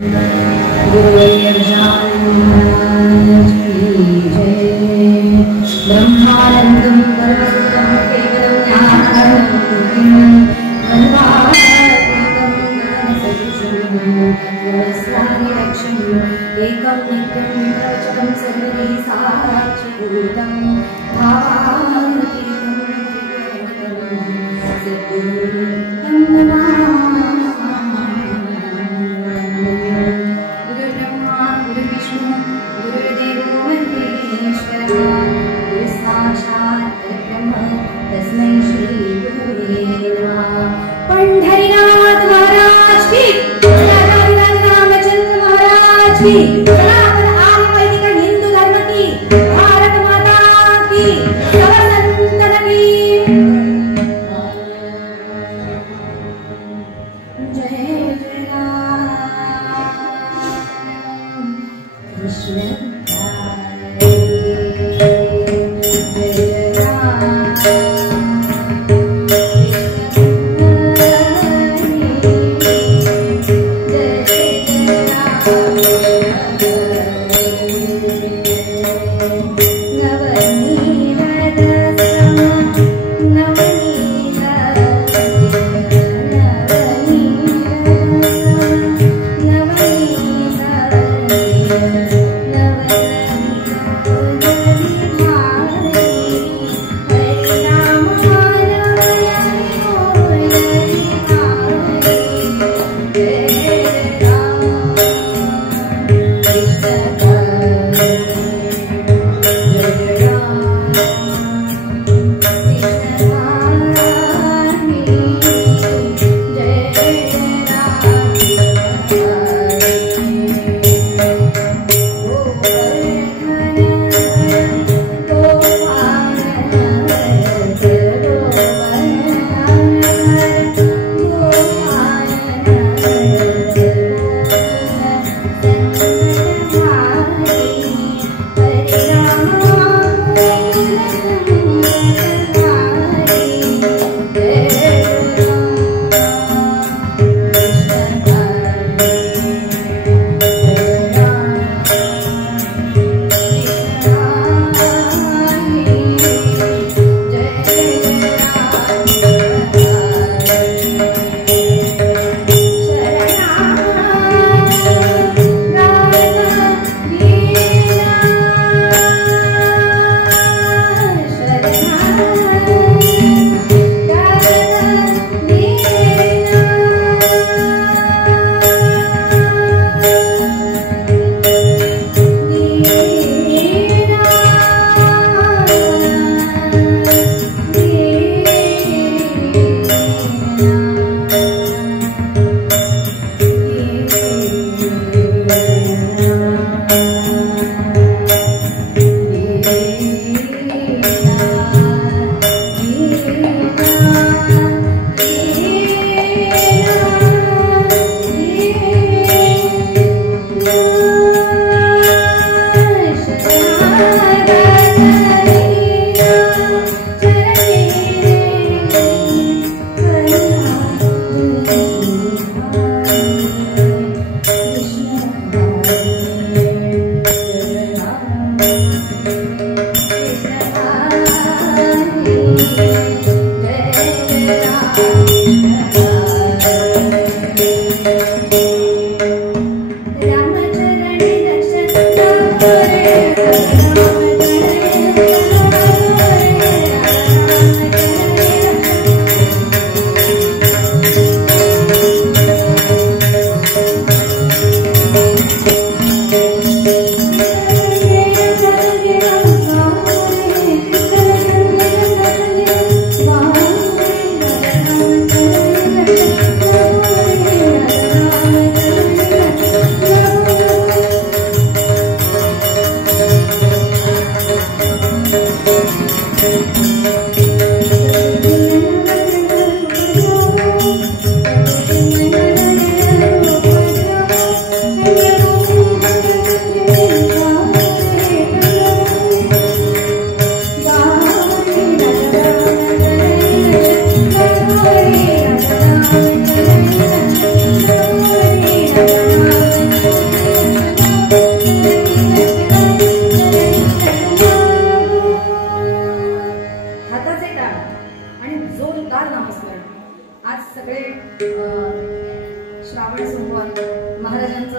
ब्रह्मानन्दं परमं केवलं ज्ञानमूर्तिं एकं नित्यं प्रवचनं सर्वैः साक्षीभूतं गुरुर्ब्रह्मा गुरुर्विष्णु गुरुर्देवो महेश्वरः गुरुः साक्षात् परब्रह्म तस्मै श्री गुरुवे नमः। पंढरीनाथ महाराज की, रामचंद्र महाराज की, वैदिक हिंदू धर्म की, भारत माता की, सब संतन की जय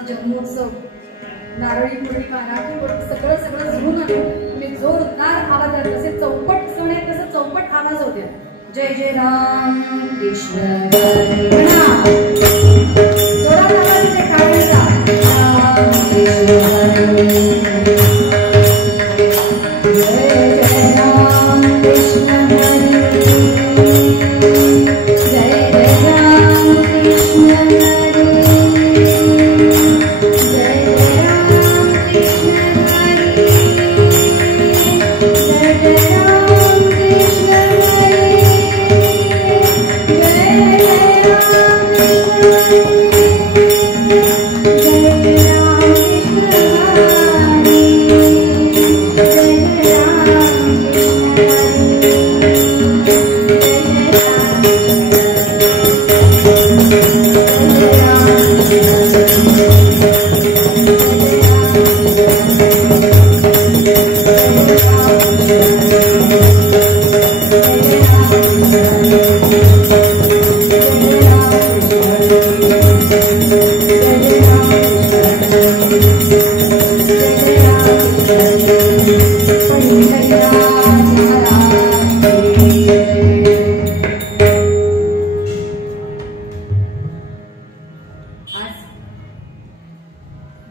जन्मोत्सव नारळी पौर्णिमा राखी सगळं सगळं जुळून आलो. तुम्ही जोरदार आवाजात कसे चौपट सण आहे तसं चौपट आवाज होते. जय जय राम कृष्ण जोरात आवाजाने टाळायचा. राम कृष्ण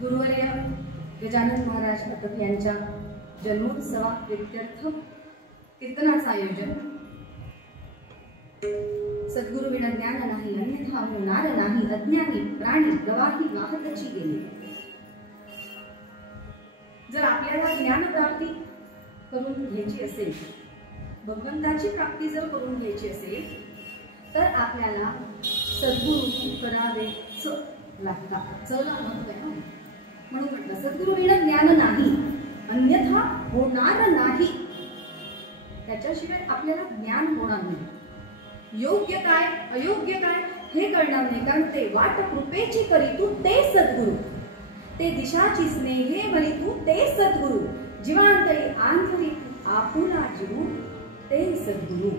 गुरुवर्य गजानन महाराज भट्ट यांच्या जन्मोत्सवा प्रीत्यर्थ कीर्तनाचं आयोजन. सद्गुरु विना ज्ञान नाही अन्यथा होणार नाही अज्ञानी प्राणी प्रवाही वाहतची गेली. जर आपल्याला ज्ञान प्राप्ती करून घ्यायची असेल, भगवंताची प्राप्ती जर करून घ्यायची असेल तर आपल्याला सद्गुरु करावेच लागतात. चला म्हणून म्हटलं सद्गुरु विना ज्ञान नाही अन्यथा होणार नाही. त्याच्याशिवाय आपल्याला ज्ञान होणार नाही. योग्य काय अयोग्य काय हे कळणार नाही. कारण ते वाट कृपेची करी तू ते सद्गुरु, ते दिशाची स्नेहे भरी तू ते सद्गुरु, जीवांतरी आंतरी आपुला जीव ते सद्गुरु.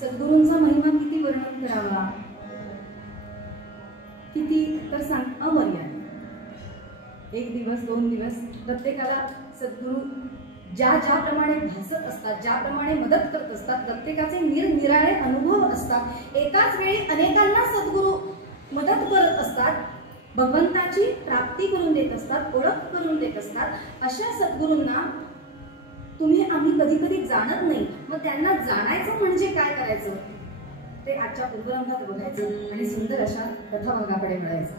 सद्गुरूंचा महिमा किती वर्णन करावा, किती तर सांग अमर्यादित. एक दिवस दोन दिवस प्रत्येकाला सद्गुरु ज्याप्रमाणे भासत असतात, ज्याप्रमाणे मदत करत असतात, प्रत्येकाचे निरनिराळे अनुभव असतात. एकाच वेळी अनेकांना सद्गुरु मदत करत असतात, भगवंताची प्राप्ती करून देत असतात, ओळख करून देत असतात. अशा सद्गुरूंना आम्ही कधी कधी जाणत नाही. मग त्यांना जाणायचं म्हणजे काय करायचं ते आजच्या पूर्वरंगात बघायचं आणि सुंदर अशा कथाभागाकडे मिळायचं.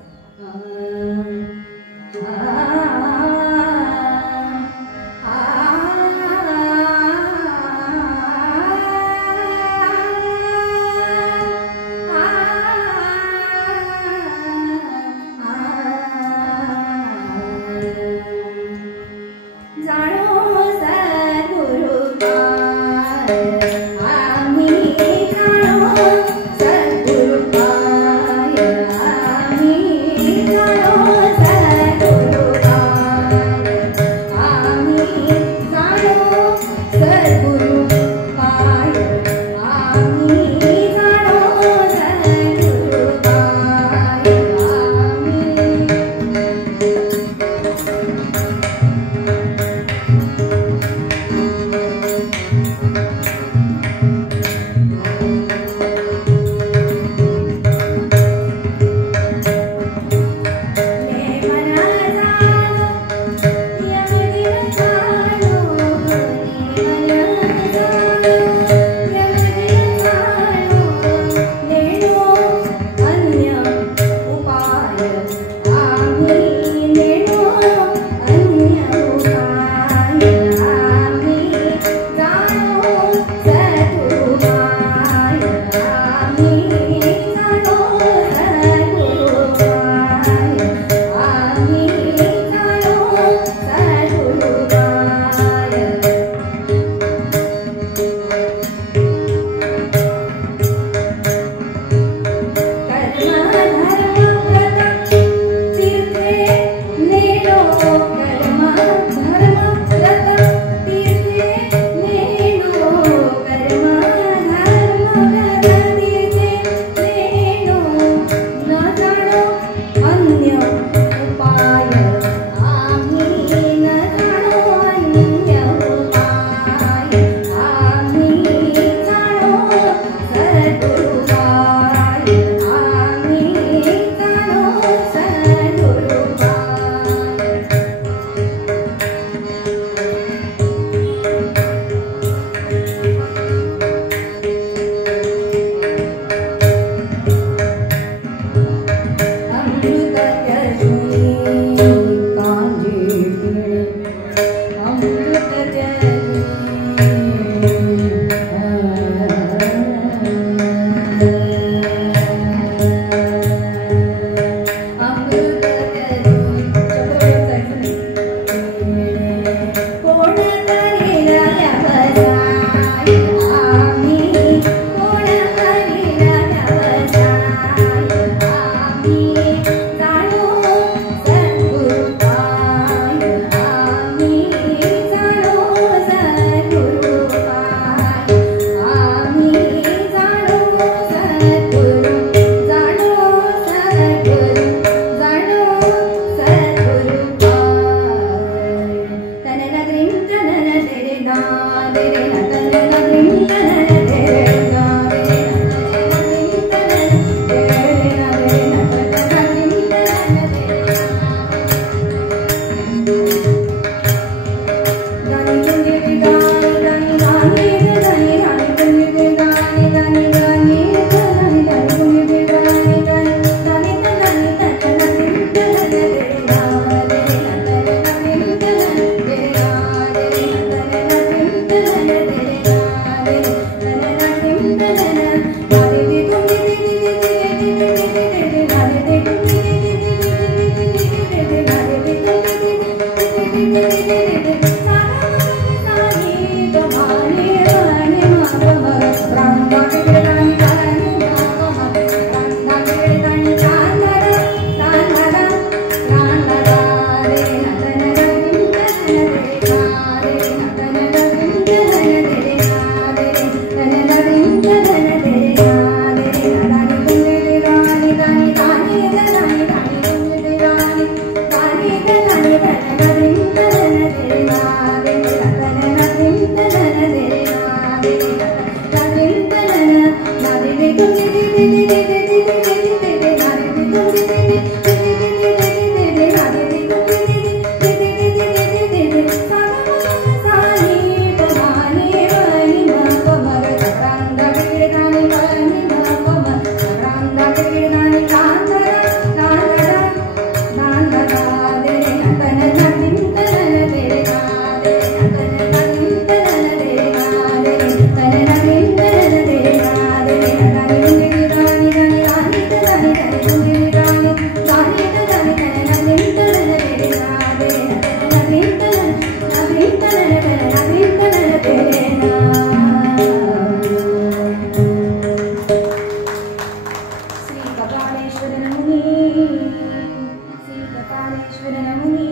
परमेश्वर नमुनी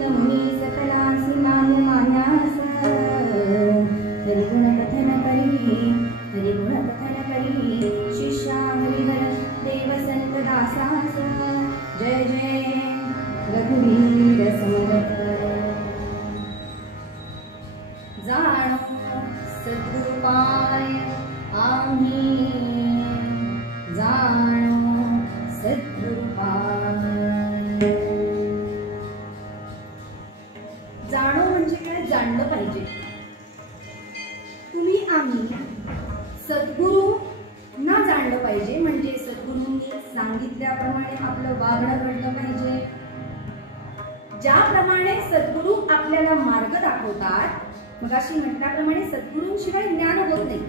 नमुनी सकलासी नाम मान्यास हरिगुण कथन करी शिष्या हरिहर देव संत दासास जय जय रघुवीर समर्थ जाणो सद्गुरुपाय आम्ही जाणो सद्गुरुपाय। जाणो म्हणजे काय? जाणलं पाहिजे। तुम्ही आम्ही सद्गुरू ना जाणलं पाहिजे म्हणजे सद्गुरूंनी सांगितल्याप्रमाणे आपलं वागणं घडलं पाहिजे। ज्याप्रमाणे सद्गुरू आपल्याला मार्ग दाखवतात, मगाशी म्हटल्याप्रमाणे सद्गुरूंशिवाय ज्ञान होत नाही।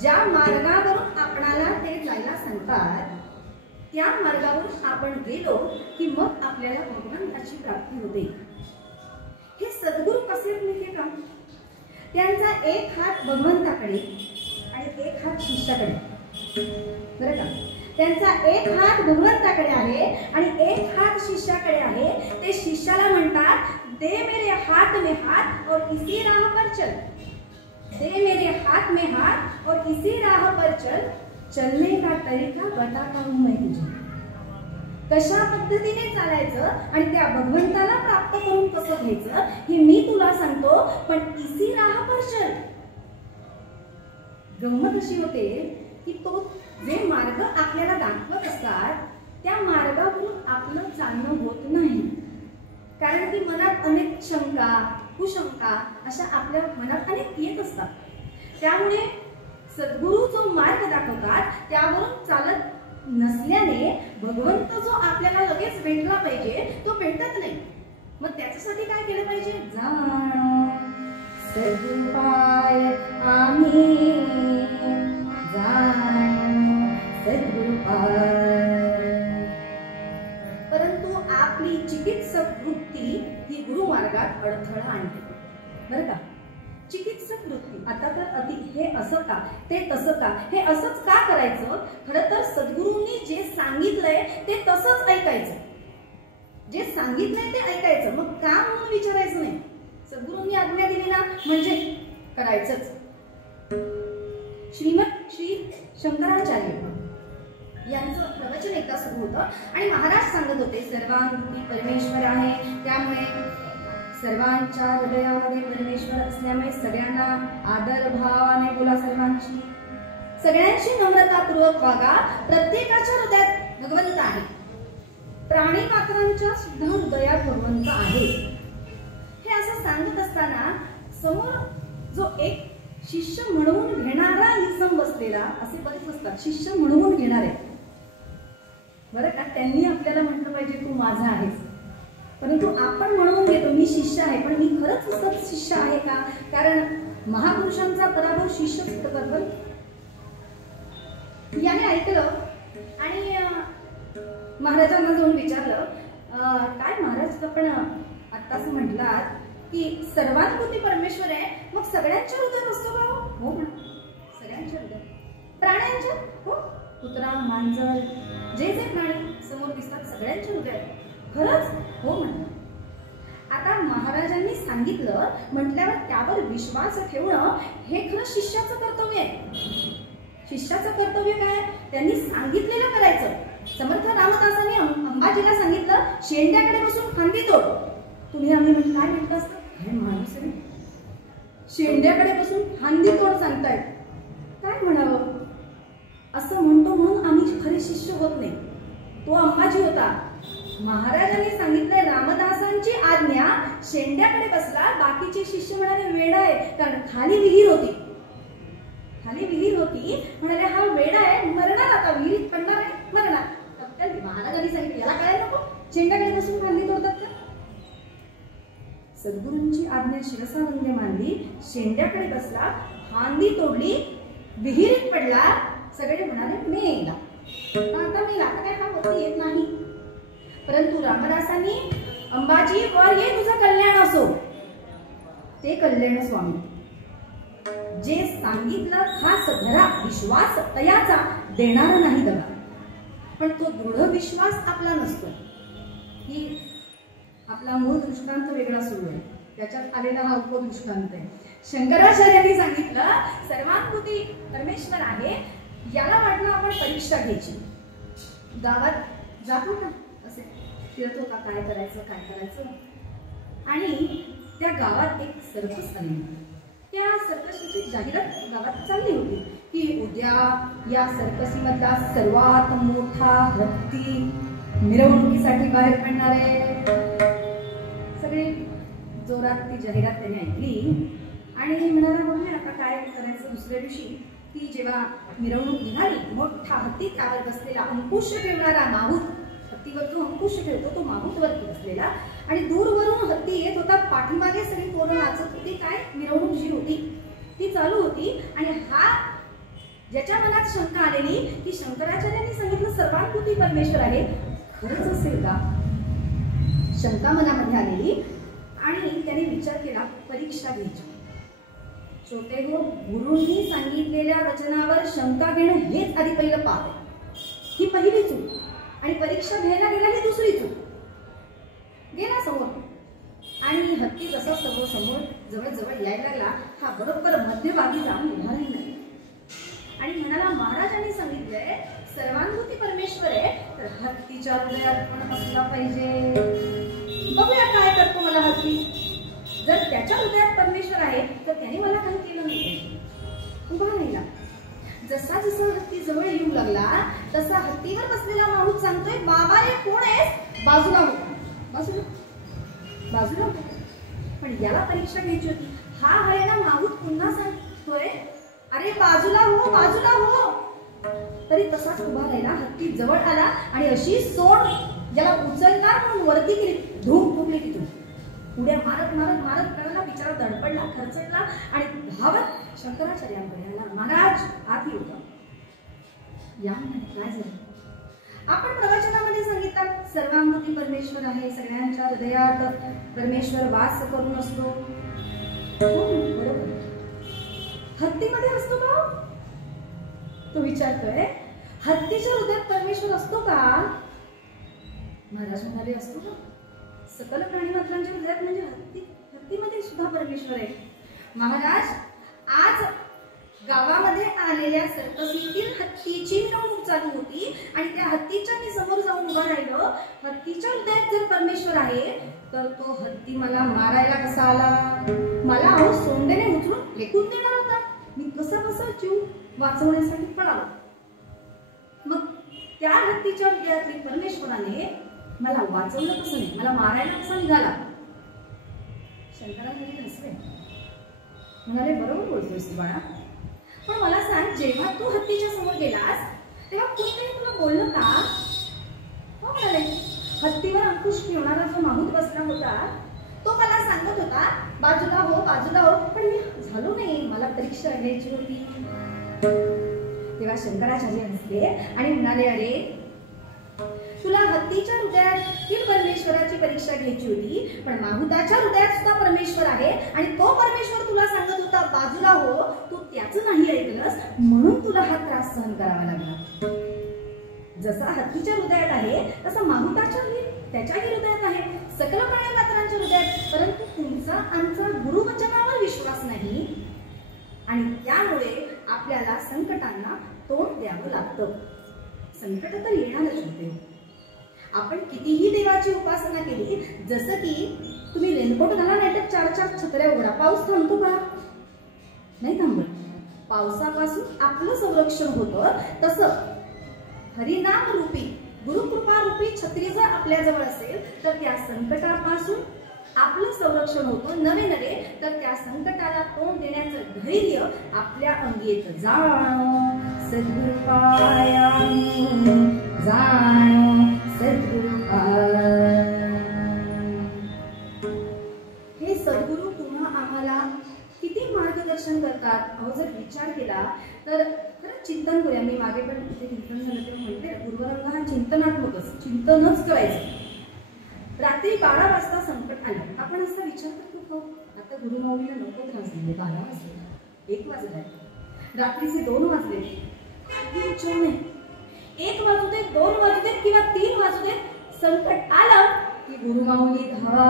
ज्या मार्गावरून आपणाला ते जायला सांगतात त्या मार्गावरून आपण गेलो की मग आपल्याला भगवंताची प्राप्ती होते। हे सद्गुरू कसे माहितीये का? त्यांचा एक हात भगवंताकडे आणि एक हात शिष्याकडे, बरं का? त्यांचा एक हात भगवंताकडे आहे आणि एक हात शिष्याकडे आहे। ते शिष्याला म्हणतात, दे मेरे हाथ में हाथ और इसी राह पर चल, दे मेरे हाथ में हाथ और इसी राह पर चल, चलने का तरीका बताता हूं मैं तुझे। कशा पद्धतीने चालायचं आणि त्या भगवंताला प्राप्त करून कसं घ्यायचं हे मी तुला सांगतो, पण इसी राह पर चल। गंमत अशी होते की तो जे मार्ग आपल्याला दाखवत असतात त्या मार्गावरून आपलं चालणं होत नाही, कारण की मनात अनेक शंका कुशंका अशा आपल्या मनात अनेक येत असतात। त्यामुळे सद्गुरू जो मार्ग दाखवतात त्यावरून चालत नसल्याने भगवंत जो आपल्याला लगेच भेटला पाहिजे तो भेटत नाही। मग त्याच्यासाठी काय केलं पाहिजे? जाणो सद्गुरुपाय आम्ही जाणो सद्गुरुपाय। परंतु आपली चिकित्सक वृत्ती ही गुरुमार्गात अडथळा आणते, बरं का? चिकित्सक वृत्ती, आता तर हे असं का ते तसं का, हे असंच का करायचं? खरं तर सद्गुरूंनी जे सांगितलंय ते तसंच ऐकायचं, जे सांगितलंय ते ऐकायचं, मग का म्हणून विचारायचं नाही। सद्गुरूंनी आज्ञा दिली ना म्हणजे करायचंच। श्रीमद श्री शंकराचार्य यांचं प्रवचन एकदा सुरू होतं आणि महाराज सांगत होते, सर्वांगी परमेश्वर आहे, त्यामुळे सर्वांच्या हृदयामध्ये परमेश्वर असल्यामुळे सगळ्यांना आदर भावाने बोला, सगळ्यांशी नम्रतापूर्वक वागा, प्रत्येकाच्या हृदयात भगवंत आहे, प्राणी मात्रांच्या सुद्धा हृदयात भगवंत आहे। हे असं सांगत असताना समोर जो एक शिष्य म्हणून घेणारा इसम बसलेला, असे बरेच असतात शिष्य म्हणून घेणारे, बरं का? त्यांनी आपल्याला म्हटलं पाहिजे तू माझा आहेस, परंतु आपण म्हणून घेतो मी शिष्य आहे, पण मी खरंच असंच शिष्य आहे का? कारण महापुरुषांचा पराभव शिष्यच करतो। याने ऐकलं आणि महाराजांना जाऊन विचारलं, काय महाराज आपण आत्ताच म्हटलात की सर्वांभूती परमेश्वर आहे, मग सगळ्यांच्या हृदयात असतो का? हो म्हणा, सगळ्यांच्या हृदयात। प्राण्यांच्या? हो, कुत्रा मांजर जे जे प्राणी समोर दिसतात सगळ्यांच्या हृदयात। खरंच? हो म्हणा। आता महाराजांनी सांगितलं म्हटल्यावर त्यावर विश्वास ठेवणं हे खरं शिष्याचं कर्तव्य आहे। शिष्याचं कर्तव्य काय? त्यांनी सांगितलेलं करायचं। समर्थ रामदासांनी अंबाजीला सांगितलं, शेंड्याकडे बसून फांदी तोड। तुम्ही आम्ही म्हटलं काय म्हटलं असतं? हे माणूस आहे, शेंड्याकडे बसून फांदी तोड सांगतायत, काय म्हणावं? असं म्हणतो म्हणून आम्ही खरे शिष्य होत नाही। तो अंबाजी होता, महाराजांनी सांगितलंय रामदासांची आज्ञा, शेंड्याकडे बसला, बाकीचे शिष्य म्हणाले वेडा आहे, कारण खाली विहीर होती, खाली विहीर होती, म्हणाले हा वेडा आहे, मरणार, आता विहिरीत पडणार आहे, मरणार। महाराजांनी सांगितलं याला काय नको, शेंड्याकडे बसून फांदी तोडतात का? सद्गुरूंची आज्ञा शिरसावंदे मानली, शेंड्याकडे बसला, फांदी तोडली, विहिरीत पडला, सगळे म्हणाले मेला, आता मेला, आता काय हा वरती येत नाही। परंतु रामदासांनी अंबाजी वर ये, तुझं कल्याण असो। ते कल्याण स्वामी जे सांगितलं खास धरा, विश्वास तयाचा देणार नाही दगा, पण तो दृढ विश्वास आपला नसतो। ही आपला मूळ दृष्टांत वेगळा सुरू आहे, त्याच्यात आलेला हा उपदृष्टांत आहे. शंकराचार्यांनी सांगितलं सर्वानुभूती परमेश्वर आहे. याला वाटलं आपण परीक्षा घ्यायची. गावात जातो का असे फिरतो का, काय करायचं. आणि त्या गावात एक सर्कस आली. त्या सर्कसची जाहिरात गावात चालली होती की उद्या या सर्कसमधला सर्वात मोठा हत्ती मिरवणुकीसाठी बाहेर पडणार आहे. सगळे जोरात ती जाहिरात त्याने ऐकली आणि म्हणाला बघूया आता काय करायचं. दुसऱ्या दिवशी ती जेव्हा मिरवणूक निघाली, मोठा हत्ती, त्यावर बसलेला अंकुश ठेवणारा माहूत, हत्तीवर जो अंकुश ठेवतो तो माहूत वरती बसलेला, आणि दूरवरून हत्ती येत होता. पाठीमागे सगळी पोरं नाचत होती. काय मिरवणूक जी होती ती चालू होती. आणि हा ज्याच्या मनात शंका आलेली की शंकराचार्यांनी सांगितलं सर्वानुभूती परमेश्वर आहे, खरंच असेल का, शंका मनामध्ये आलेली. आणि त्याने विचार केला परीक्षा घ्यायची. छोटे हो, गुरूंनी सांगितलेल्या वचनावर शंका घेणं हेच आधी पहिलं पाप आहे. ही पहिली चूक. आणि परीक्षा घ्यायला गेला ही दुसरी चूक. गेला समोर आणि हत्ती जसा समोर जवळ यायला लागला, हा बरोबर मध्यभागी जाऊन उभा राहिला आणि म्हणाला महाराजांनी सांगितलंय सर्वानुभूती परमेश्वर आहे, तर हत्तीच्या हृदयात पण असला पाहिजे. बघूया काय करतो मला हत्ती. जर त्याच्या हृदयात परमेश्वर आहे तर त्याने मला काही केलं नाही. उभा राहिला. जसा हत्ती जवळ येऊ लागला तसा हत्तीवर बसलेला माहूत सांगतोय बाबा रे कोण आहेस, बाजूला हो, बाजूला हो. पण याला परीक्षा घ्यायची होती. हा आहे ना माहूत पुन्हा सांगतोय अरे बाजूला हो, बाजूला हो. तरी तसाच उभा राहिला. हत्ती जवळ आला आणि अशी सोड ज्याला उचलणार म्हणून वरती केली, धूम फुकली तिथून. उड्या मारत कळला, बिचारा धडपडला, खरचटला आणि धावत शंकराचार्यांकडे आला. महाराज आत येऊ का? या म्हणाले. काय झालं? आपण प्रवचनामध्ये सांगितलं सर्वानुभूती परमेश्वर आहे, सगळ्यांच्या हृदयात परमेश्वर वास करून असतो. बरोबर. हत्तीमध्ये असतो का? तो विचारतोय हत्तीच्या हृदयात परमेश्वर असतो का? महाराज म्हणाले असतो का? सकल प्राणी मात्रांच्या हृदयात म्हणजे हत्तीमध्ये सुद्धा परमेश्वर आहे. महाराज आज गावामध्ये आलेल्या सर्कसीतील हत्तीची मिरवणूक चालू होती आणि त्या हत्तीच्या मी समोर जाऊन उभा राहिलो. हत्तीच्या हृदयात जर परमेश्वर आहे तर तो हत्ती मला मारायला कसा आला? मला सोंडेने उचलून फेकून देणार होता. मी कसा जीव वाचवण्यासाठी पळालो. मग त्या हत्तीच्या हृदयातली परमेश्वराने मला वाचवलं कसं नाही, मला मारायला कसा निघाला? शंकराचार्य हसले. म्हणाले बरोबर बोलतोयस बाळा, पण मला सांग जेव्हा तू हत्तीच्या समोर गेलास तेव्हा कोणीतरी तुला बोललं का? हो म्हणाले. हत्तीवर अंकुश ठेवणारा जो माहूत बसला होता तो मला सांगत होता बाजूला हो, बाजूला हो, पण मी झालो नाही, मला परीक्षा घ्यायची होती. तेव्हा शंकराचार्य हसले आणि म्हणाले अरे तुला हत्तीच्या हृदयातील परमेश्वराची परीक्षा घ्यायची होती, पण माहूताच्या हृदयात सुद्धा परमेश्वर आहे आणि तो परमेश्वर तुला सांगत होता बाजूला हो, तू त्याचं नाही ऐकलंस म्हणून तुला हा त्रास सहन करावा लागला. जसा हत्तीच्या हृदयात आहे तसा माहूताच्या त्याच्याही हृदयात आहे, सकल प्राणी मात्रांच्या हृदयात. परंतु तुमचा आमचा गुरुवचनावर विश्वास नाही आणि त्यामुळे आपल्याला संकटांना तोंड द्यावं लागतं. संकट तर येणारच होते. आपण कितीही देवाची उपासना केली, जसं की तुम्ही रेनकोट घाला नाही तर 4-4 छत्र्या उघडा, पाऊस थांबतो का? नाही थांबत. पावसापासून आपलं संरक्षण होतं तसं हरिनाम रूपी गुरुकृपा रूपी छत्री जर आपल्या जवळ असेल तर त्या संकटापासून आपलं संरक्षण होतं. नवे तर त्या संकटाला तोंड देण्याचं धैर्य आपल्या अंगी येतं. जाणो सद्गुरु पायानु, जाणो सद्गुरु हे सद्गुरु पुन्हा आम्हाला किती मार्गदर्शन करतात. अहो जर विचार केला तर खरंच चिंतन करूया. मी मागे पण चिंतन झालं तेव्हा म्हणते गुरुवरंग हा चिंतनच करायचं. रात्री 12 वाजता संकट आले. आपण असा विचार करतो आता गुरुमाऊलीला नको त्रास दिले. 12 वाजले, 1 वाजलाय, रात्रीचे 2 वाजले, विचार नाही. 1 वाजू दे, 2 वाजू दे किंवा 3 वाजू दे, संकट आलं की गुरुमाऊली धावा,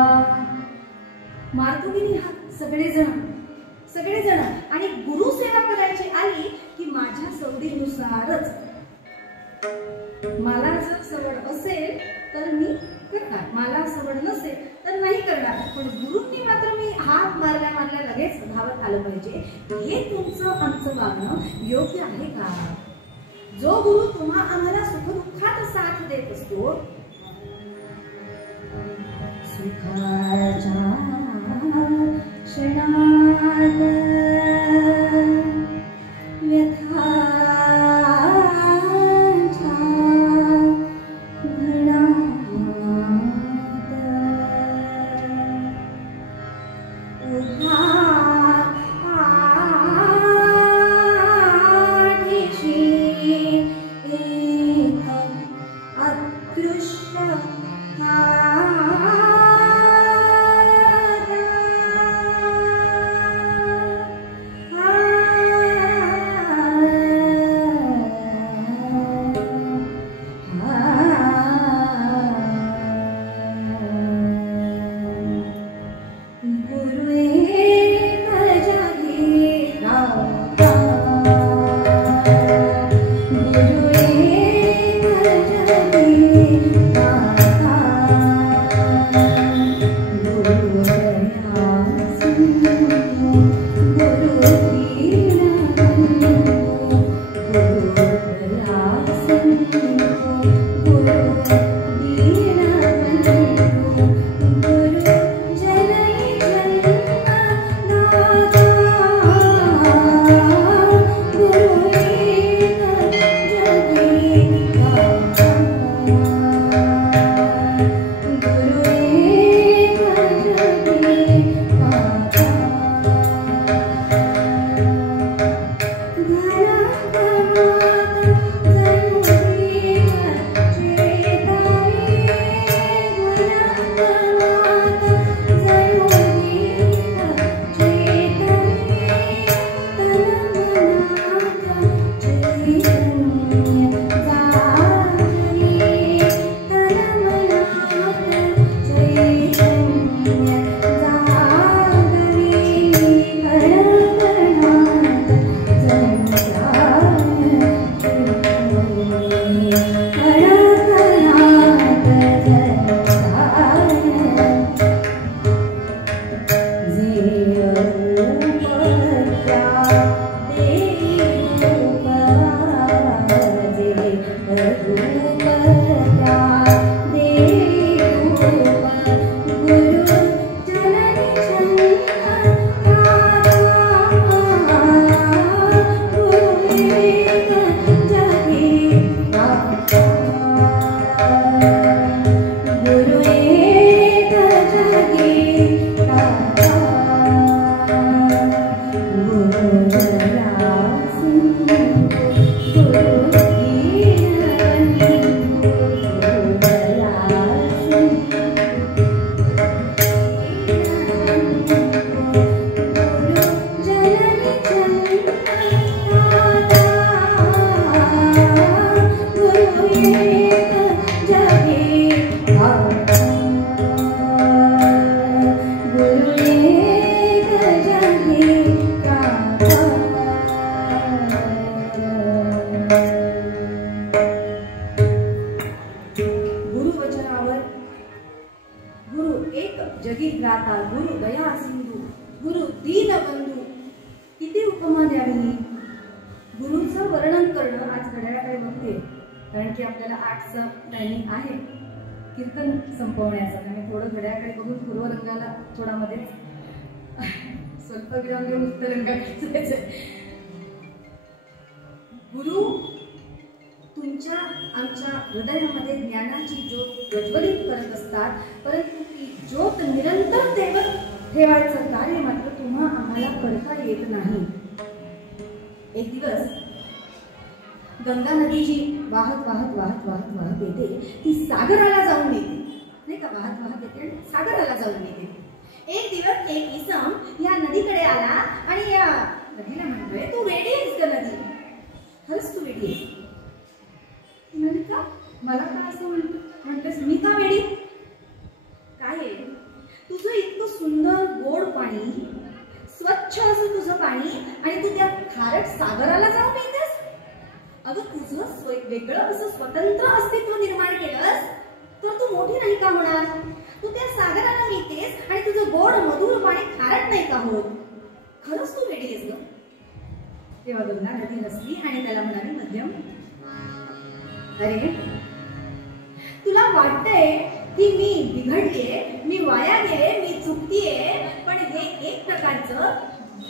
मारतो की नाही हात सगळेजण आणि गुरु सेवा करायची आली की माझ्या सवडीनुसारच. मला जर सवड असेल तर मी करणार, मला सवड नसेल तर नाही करणार. पण गुरूंनी मात्र मी हात मारल्या लगेच धावत आलं पाहिजे. हे तुमचं आमचं वागणं योग्य आहे का? जो गुरु तुम्हा आम्हाला सुखदुःखात साथ देत असतो, सुखाच्या क्षणात व्यथा जगी राता गुरु दया सिंधू, गुरु दीनबंधू. किती उपमा द्यावी. गुरुचं वर्णन करणं आज घड्याळाकडे बघते, कारण की आपल्याला 8चं टायमिंग आहे कीर्तन संपवण्याचं. आणि थोडं घड्याळाकडे बघून पूर्वरंगाला थोडा मध्ये स्वल्पविराम देऊन उत्तर रंगाकडे जायचं. गुरु तुमच्या आमच्या हृदयामध्ये ज्ञानाची ज्योत प्रज्वलित करत असतात, परंतु ती ज्योत निरंतर तेवत ठेवायचं कार्य मात्र तुम्हा आम्हाला करता येत नाही. एक दिवस गंगा नदी जी वाहत वाहत वाहत वाहत वाहत येते, ती सागराला जाऊन येते, नाही का? वाहत वाहत येते आणि सागराला जाऊन येते. एक दिवस एक इसम या नदीकडे आला आणि या नदीला म्हणतोय, तू वेडी आहेस का नदी? खरंच तू वेडी आहेस? का? मला का असं म्हणतेस? मी का वेडी? इतकं सुंदर गोड पाणी, स्वच्छ असं तुझं पाणी, आणि तू त्या खारट सागराला जाऊन पितेस? अगं तुझं वेगळं असं स्वतंत्र अस्तित्व निर्माण केलंस तर तू मोठी नाही का होणार? तू त्या सागराला मिळतेस आणि तुझं गोड मधुर पाणी खारट नाही का होत? खरंच तू वेडी आहेस ग. तेव्हा गंगा नदी हसली आणि त्याला म्हणाली, मध्यम, अरे तुला वाटतंय की मी बिघडलीये, मी वाया गेले, मी चुकतीये, पण हे एक प्रकारचं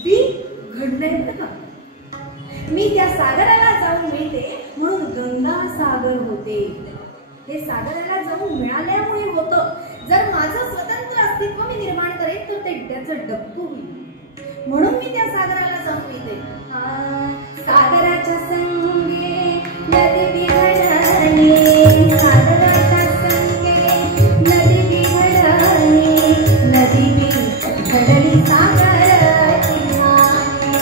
बिघडलंय बरं का. मी त्या सागराला जाऊन मिळते म्हणून गंगा सागर होते. हे सागराला जाऊन मिळाल्यामुळे होतं. जर माझं स्वतंत्र अस्तित्व मी निर्माण करेन तर ते त्याचं डब्बू होईल. म्हणून मी त्या सागराला जाऊन मिळते. सागराच्या संगे नदी बिघडली, सागराच्या संगे नदी बिघडली, नदी बिघडली सागराची घाणी,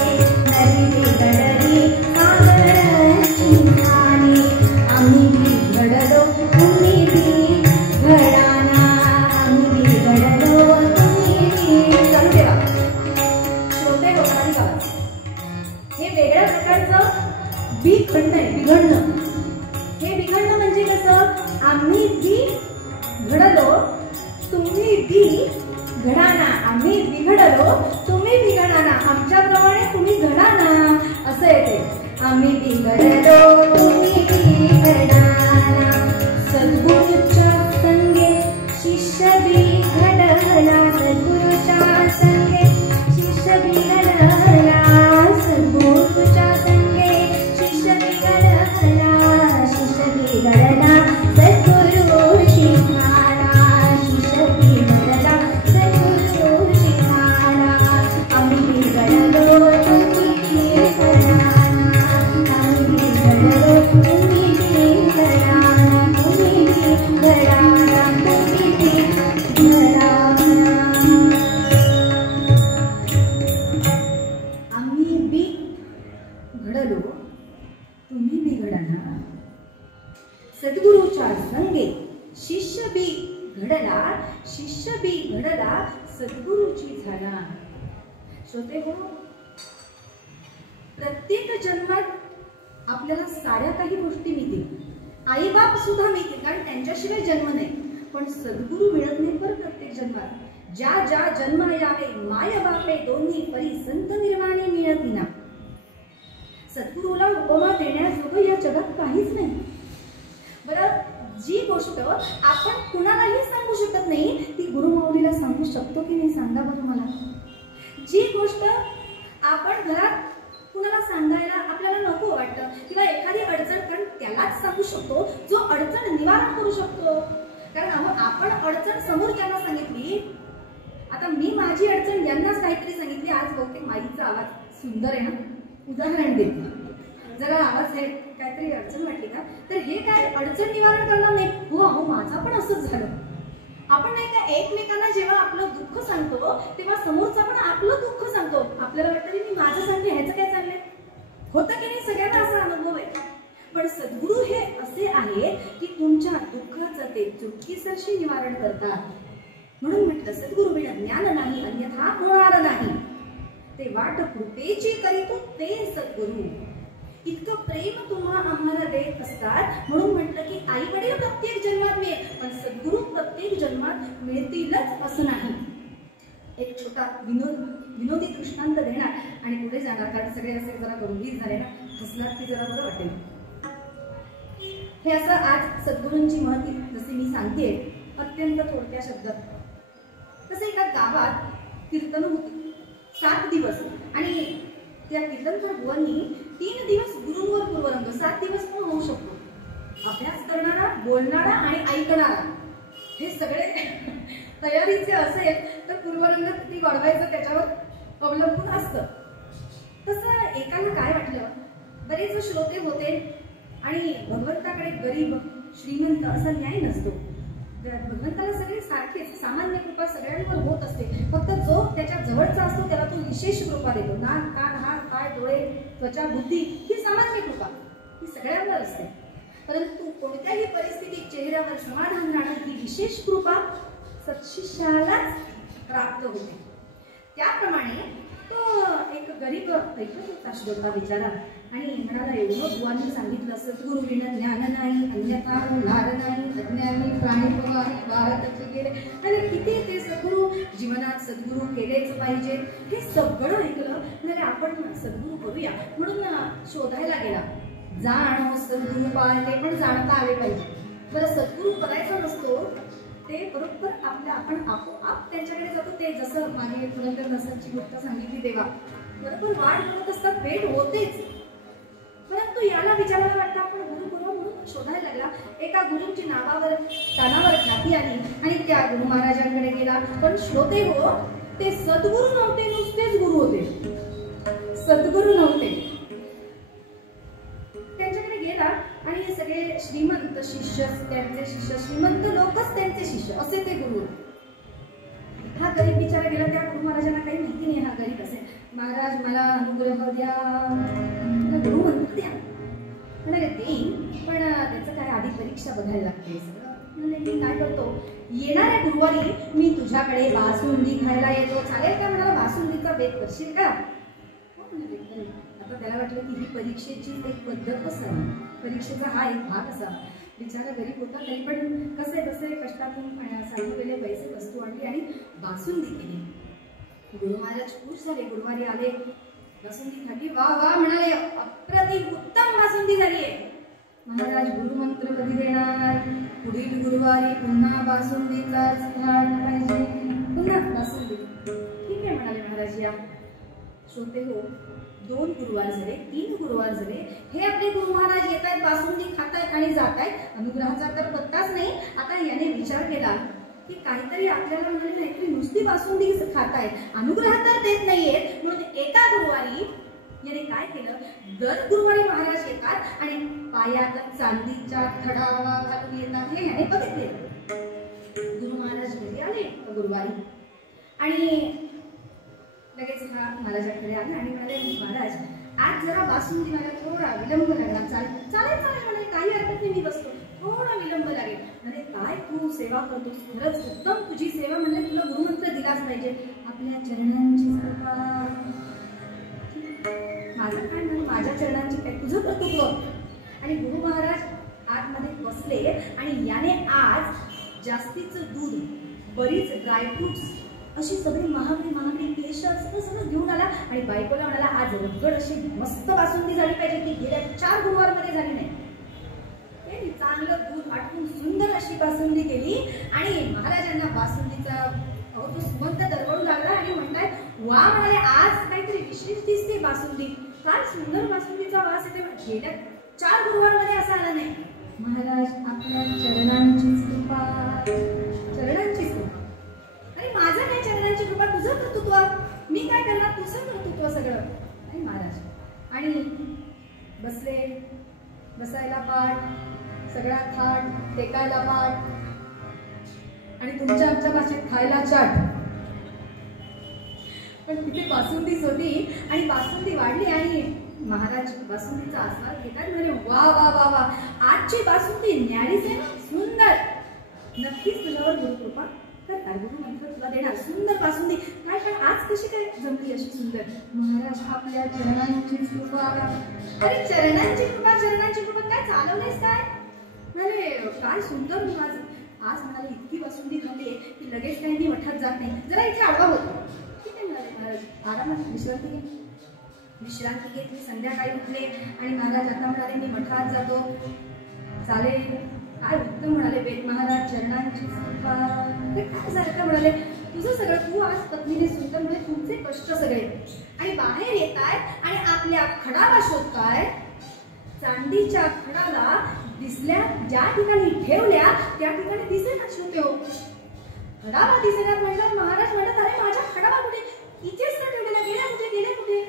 नदी बिघडली सागराची घाणी. आम्ही बिघडलो तुम्ही बिघडाना, आम्ही बिघडलो तुम्ही बिघडा. श्रोते हो, हे वेगळ्या प्रकारचं बिघडणं आहे. बिघडणं, हे बिघडणं म्हणजे कसं? आम्ही बिघडलो तुम्ही बिघडाना, आम्ही बिघडलो तुम्ही बिघडाना, आमच्याप्रमाणे तुम्ही घडाना असं येते. आम्ही बिघडलो तुम्ही बिघडाना, सद्गुरूच्या संगे शिष्य बिघडला, सद्गुरूच्या संगे शिष्य बिघडला, सद्गुरूच्या संगे शिष्य बिघडला, शिष्य बिघडला सद्गुरू शिकला, शिष्य बिघडला सद्गुरू शिकला. आम्ही बिघडलो तुम्ही बिघडाना, आम्ही बिघडलो तुम्ही बिघडाना, तुम्ही बिघडाना, तुम्ही बिघडाना. आम्ही बिघडलो तुम्ही बिघडाना, सद्गुरूच्या संगे शिष्य बिघडला, शिष्य बिघडला सद्गुरूची झाला. श्रोते हो, प्रत्येक जन्मात आपल्याला साऱ्या काही गोष्टी मिळतील. आईबाप सुद्धा मिळतील, कारण त्यांच्याशिवाय जन्म नाही. पण सद्गुरू मिळत नाही बरं प्रत्येक जन्मात. ज्या ज्या जन्म यावे माय बापे दोन्ही परी संत निर्माणे मिळतीना. सद्गुरूला उपमा देण्याजोगं या जगात काहीच नाही. बरं, जी गोष्ट आपण कुणालाही सांगू शकत नाही ती गुरुमाऊलीला सांगू शकतो की नाही? सांगा बरं मला. जी गोष्ट आपण घरात कुणाला सांगायला आपल्याला नको वाटतं किंवा एखादी अडचण, कारण त्यालाच सांगू शकतो जो अडचण निवारण करू शकतो. कारण आपण अडचण समोरच्याला सांगितली, आता मी माझी अडचण यांनाच काहीतरी सांगितली. आज बहुतेक माईचा आवाज सुंदर आहे ना, उदाहरण देते. जरा आवाज आहे, काहीतरी अडचण वाटली का, तर हे काय अडचण निवारण करणार नाही. हो अहो, माझा पण असंच झालं. आपण नाही का एकमेकांना जेव्हा आपलं दुःख सांगतो तेव्हा समोरचा पण आपलं दुःख सांगतो. आपल्याला वाटतं मी माझं सांगते, ह्याचं काय चाललंय, होतं की नाही? सगळ्यांना असा अनुभव आहे. पण सद्गुरू हे असे आहे की तुमच्या दुःखाचं ते चुटकीसरशी निवारण करतात. म्हणून म्हटलं सद्गुरू बिना ज्ञान नाही, अन्यथा होणार नाही. ते वाट कृपेची करीतो ते सद्गुरू. इतकं प्रेम तुम्हा आम्हाला देत असतात. म्हणून म्हटलं की आई वडील प्रत्येक जन्मात मिळेल, पण सद्गुरू प्रत्येक जन्मात मिळतीलच असं नाही. एक छोटा विनोदी दृष्टांत देणार आणि पुढे जाणार, कारण सगळे असे जरा गंभीर झाले ना, हसलात की जरा बरं वाटेल. हे असं आज सद्गुरूंची महती जशी मी सांगते अत्यंत थोडक्या शब्दात. तसं एका गावात कीर्तन होती 7 दिवस, आणि त्या कीर्तनकार बुवांनी 3 दिवस गुरूंवर पूर्वरंग, 7 दिवस पण होऊ शकतो. अभ्यास करणारा, बोलणारा आणि ऐकणारा हे सगळे तयारीचे असेल तर पूर्वरंग किती वाढवायचं त्याच्यावर अवलंबून असतं. तसं एकाला काय वाटलं, बरेच श्रोते होते आणि भगवंताकडे गरीब श्रीमंत असा न्याय नसतो. भगवंताला सगळे सारखेच, सामान्य कृपा सगळ्यांवर होत असते. फक्त जो त्याच्या जवळचा असतो त्याला तो विशेष कृपा देतो. नाक, कान, हात, पाय, डोळे, त्वचा, बुद्धी ही सामान्य कृपा, ही सगळ्यांवर असते. परंतु कोणत्याही परिस्थितीत चेहऱ्यावर समाधान राहणं ही विशेष कृपा सत्शिष्यालाच प्राप्त होते. त्याप्रमाणे तो एक गरीब ऐकत होता श्रोता बिचारा आणि म्हणाला, एवढं बुवांनी सांगितलं, सद्गुरु विण ज्ञान नाही, अन्यथा होणार नाही, अज्ञानी प्राणी भारताचे गेले. आणि किती ते सद्गुरु जीवनात सद्गुरु केलेच पाहिजे हे सगळं ऐकलं. म्हणाले आपण सद्गुरु करूया म्हणून शोधायला गेला. जाणो सद्गुरु पाय, ते पण जाणता आले पाहिजे. बरं, सद्गुरु करायचा नसतो ते बरोबर आपण आपोआप त्यांच्याकडे जातो. ते जसं मागे पुरंदर दासांची गोष्ट सांगितली तेव्हा बरोबर वाट बघत असतात, भेट होतेच. परंतु याला विचारायला वाटतं आपण गुरु करू म्हणून शोधायला लागला. एका गुरुंची नावावर कानावर ख्याती आली आणि त्या गुरु महाराजांकडे गेला. पण श्रोते हो, ते सद्गुरु नव्हते, नुसतेच गुरु होते, सद्गुरु नव्हते. त्यांच्याकडे गेला आणि हे सगळे श्रीमंत शिष्य, त्यांचे शिष्य, श्रीमंत लोकच त्यांचे शिष्य असे ते गुरु. हा गरीब बिचारा गेला. त्या गुरु महाराजांना काही माहिती नाही हा गरीब असेल. महाराज मला अनुग्रह द्या. गुरु म्हणतो द्या. म्हणाले देईन, पण त्याचं काय आधी परीक्षा बघायला लागते. म्हणाले मी काय करतो, येणाऱ्या गुरुवारी मी तुझ्याकडे बासुंदी खायला येतो, चालेल का? म्हणाला बासुंदीचा बेत करशील का? आता त्याला वाटलं की ही परीक्षेची एक पद्धत असावी, परीक्षेचा हा एक भाग असावा. बिचारा गरीब होता, तरी पण कसे कसे कष्टातून साठवलेले पैसे वस्तू आणली आणि बासुंदी केली. गुरु महाराज खुश झाले. गुरुवारी आले, बासुंदी खाल्ली. वा वा म्हणाले, अप्रतिम उत्तम बासुंदी झाली आहे. महाराज गुरुमंत्र कधी देणार? पुढील गुरुवारी पुन्हा बासुंदीचाच घाट पाहिजे, पुन्हा बासुंदी. ठीक आहे म्हणाले महाराज. या श्रोते हो, 2 गुरुवार झाले, 3 गुरुवार झाले, हे आपले गुरु महाराज येत आहेत, बासुंदी खातायत आणि जात आहेत. अनुग्रहाचा तर पत्ताच नाही. आता याने विचार केला की काहीतरी आपल्याला म्हणाले नाही तरी नुसती बासुंदी खातायत, अनुग्रह तर देत नाहीयेत. म्हणून एका गुरुवारी याने काय केलं, दर गुरुवारी महाराज येतात आणि पायात चांदीच्या खडावा घालून येतात. हे याने बघितले. गुरु महाराज घरी आले गुरुवारी आणि लगेच हा महाराजांकडे आला आणि म्हणाले, महाराज आज जरा बासुंदी मला थोडा विलंब लागला. चालेल चालेल चालेल म्हणाले, काही हरकत नाही, मी बसतो, थोडा विलंब लागेल. म्हणजे काय तू सेवा करतोस, खरंच उत्तम तुझी सेवा. म्हणजे तुला गुरुमंत्र दिलाच पाहिजे. आपल्या चरणांची कृपा. माझं काय म्हणजे माझ्या चरणांची काय, तुझं कर्तृत्व. आणि गुरु महाराज आतमध्ये बसले आणि याने आज जास्तीचं दूध, बरीच ड्रायफ्रुट्स, अशी सगळी महागडी महागडी केशर सगळं घेऊन आला आणि बायकोला म्हणाला, आज रगड अशी मस्त बासुंदी झाली पाहिजे की गेल्या 4 गुरुवारमध्ये झाली नाही. ते चांगलं दूध आटून सुंदर अशी बासुंदी केली आणि महाराजांना बासुंदीचा तो सुगंध दरवळू लागला आणि म्हणताय, वा म्हणाले, आज काहीतरी विशेष दिसते बासुंदी, फार सुंदर बासुंदीचा वास येते. गेल्या 4 गुरुवारमध्ये असा आला नाही. महाराज आपल्या चरणांची कृपा, चरणांची कृपा. आणि माझं काय चरणांची कृपा, तुझं कर्तृत्व, मी काय करणार, तुझं कर्तृत्व सगळं. नाही महाराज. आणि बसले, बसायला पाठ, सगळा थाट, टेकायला पाठ आणि तुमच्या आमच्या भाषेत खायला चाट. पण तिथे बासुंदीच होती आणि बासुंदी वाढली आणि महाराज बासुंदीचा आस्वाद घेतात. म्हणे, वा वा वा वा, आजची बासुंदी न्यारीच आहे, सुंदर. नक्कीच तुझ्यावर गुरुकृपा करणार, गुरु मंत्र तुला देणार, सुंदर बासुंदी. काय पण आज कशी काय जमली अशी सुंदर? महाराज आपल्या चरणांची कृपा. अरे चरणांची कृपा, चरणांची कृपा, काय चालवलेस काय? म्हणे काय सुंदर माझं. आज म्हणाले इतकी बासुंदी खाल्ली आहे की लगेच काही मी मठात जात नाही, जरा इथे आडवा होतो. ठीक आहे म्हणाले महाराज, आरामात विश्रांती घे. विश्रांती घेतली. संध्याकाळी उठले आणि महाराज आता म्हणाले मी मठात जातो. चालेल, काय उत्तम म्हणाले वेद महाराज, चरणांची कृपा. काय सारखं म्हणाले, तुझं सगळं, तू आज पत्नीने सुंदर म्हणजे तुमचे कष्ट सगळे. आणि बाहेर येताय आणि आपल्या खडाला शोधताय. चांदीच्या खडाला दिसल्या ज्या ठिकाणी ठेवल्या त्या ठिकाणी दिसेना शोधते हो. खडाला दिसेना म्हणलं. महाराज म्हणत, अरे माझ्या खडाला कुठे, इथेच तर ठेवलेला, गेल्या कुठे, गेल्या कुठे?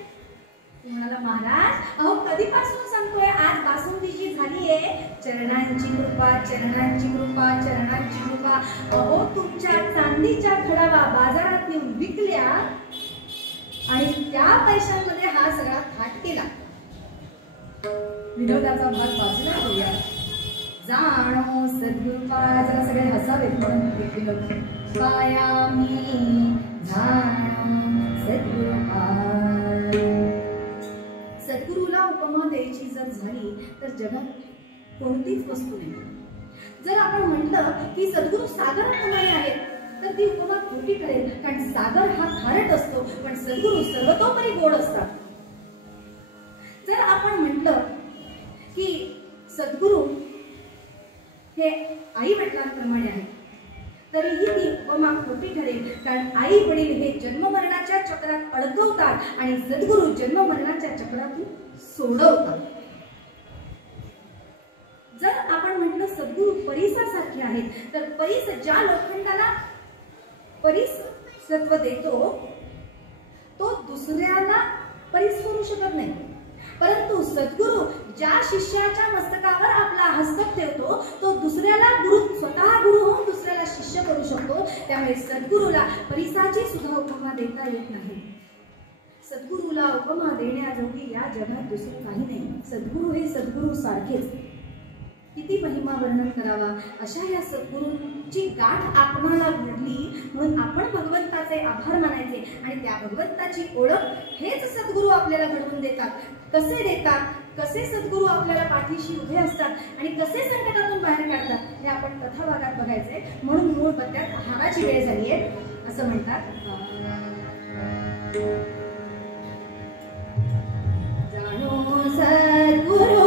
म्हणाला, महाराज अहो कधीपासून सांगतोय, आज बासुंदीची झाली आहे. चरणांची कृपा, चरणांची कृपा, चरणांची कृपा. अहो तुमच्या चांदीच्या खडाला बाजारात नेऊन विकल्या आणि त्या पैशांमध्ये हा सगळा थाट केला. विनोदाचा भाग बाजूला ठेवूया. जाणो सद्गुरुपा. जरा सगळे हसावेत म्हणून विनोद. पाया मी सद्गुरूला उपमा द्यायची जर झाली तर जगात कोणतीच वस्तू नाही. जर आपण म्हटलं की सद्गुरू सागराप्रमाणे आहेत तर ती उपमा खोटी ठरेल, कारण सागर हा खारट असतो पण सद्गुरू सर्वतोपरी गोड असतात. जर आपण म्हटलं की सद्गुरू हे आई वडिलांप्रमाणे आहेत तरीही ती उपमा खोटी ठरेल, कारण आई वडील हे जन्ममरणाच्या चक्रात अडकवतात आणि सद्गुरू जन्ममरणाच्या चक्रातून सोडवतात. जर आपण म्हटलं सद्गुरू परिसासारखे आहेत तर परिस ज्या लोखंडाला परिस सत्व देतो तो दुसऱ्याला परिस करू शकत नाही, परंतु सद्गुरू ज्या शिष्याच्या मस्तकावर आपला हस्तक ठेवतो तो दुसऱ्याला गुरु, स्वतः गुरु होऊन दुसऱ्याला शिष्य करू शकतो. त्यामुळे सद्गुरूला परिसाची सुद्धा उपमा देता येत नाही. सद्गुरूला उपमा देण्याजोगी या जगात दुसरं काही नाही. सद्गुरू हे सद्गुरू सारखेच. किती महिमा वर्णन करावा. अशा या सद्गुरूंची गाठ आपणाला घडली म्हणून आपण भगवंताचे आभार मानायचे आणि त्या भगवंताची ओळख हेच सद्गुरू आपल्याला घडवून देतात. कसे देतात, कसे सद्गुरू आपल्याला पाठीशी उभे असतात आणि कसे संकटातून बाहेर काढतात हे आपण कथाभागात बघायचंय. म्हणून मूळ पद्यात हाराची वेळ झाली आहे असं म्हणतात. जाणो सद्गुरू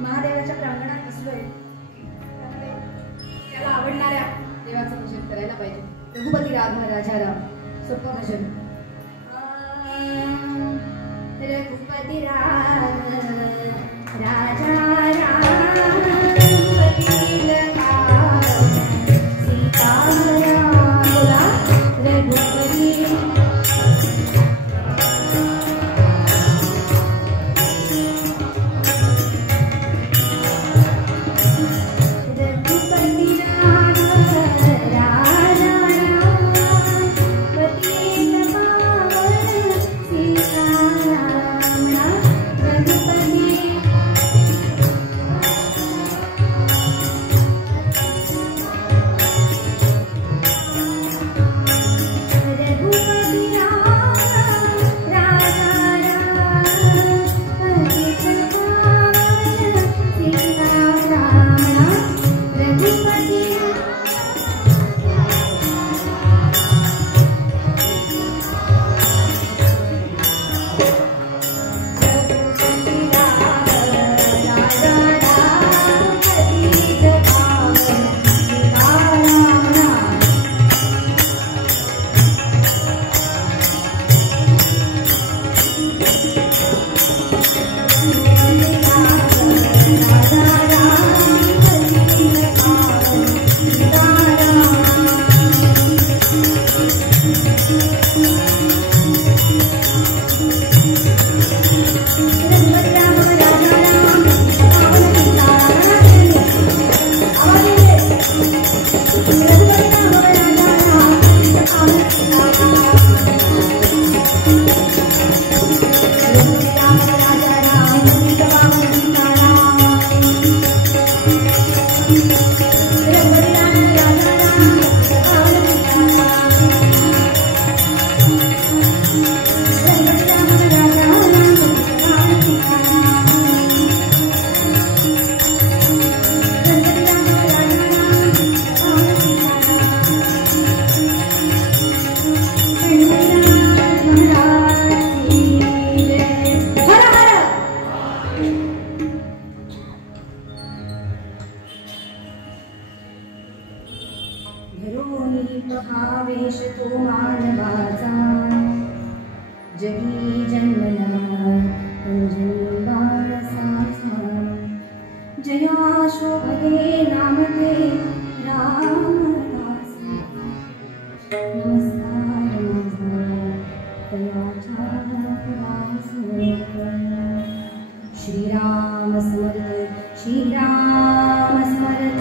महादेवाच्या प्रांगणात बसलोय, त्याला आवडणाऱ्या देवाचं भजन करायला पाहिजे. रघुपती राघव राजाराम सोपं भजन. रघुपती राघव राजाराम धरोनी पहावेश तो मानवाचा जगी जन्मला अंजनी बाळसाचा जया शोभगे नामते रामदास नमस्कार श्रीराम समर्थ श्रीराम समर्थ.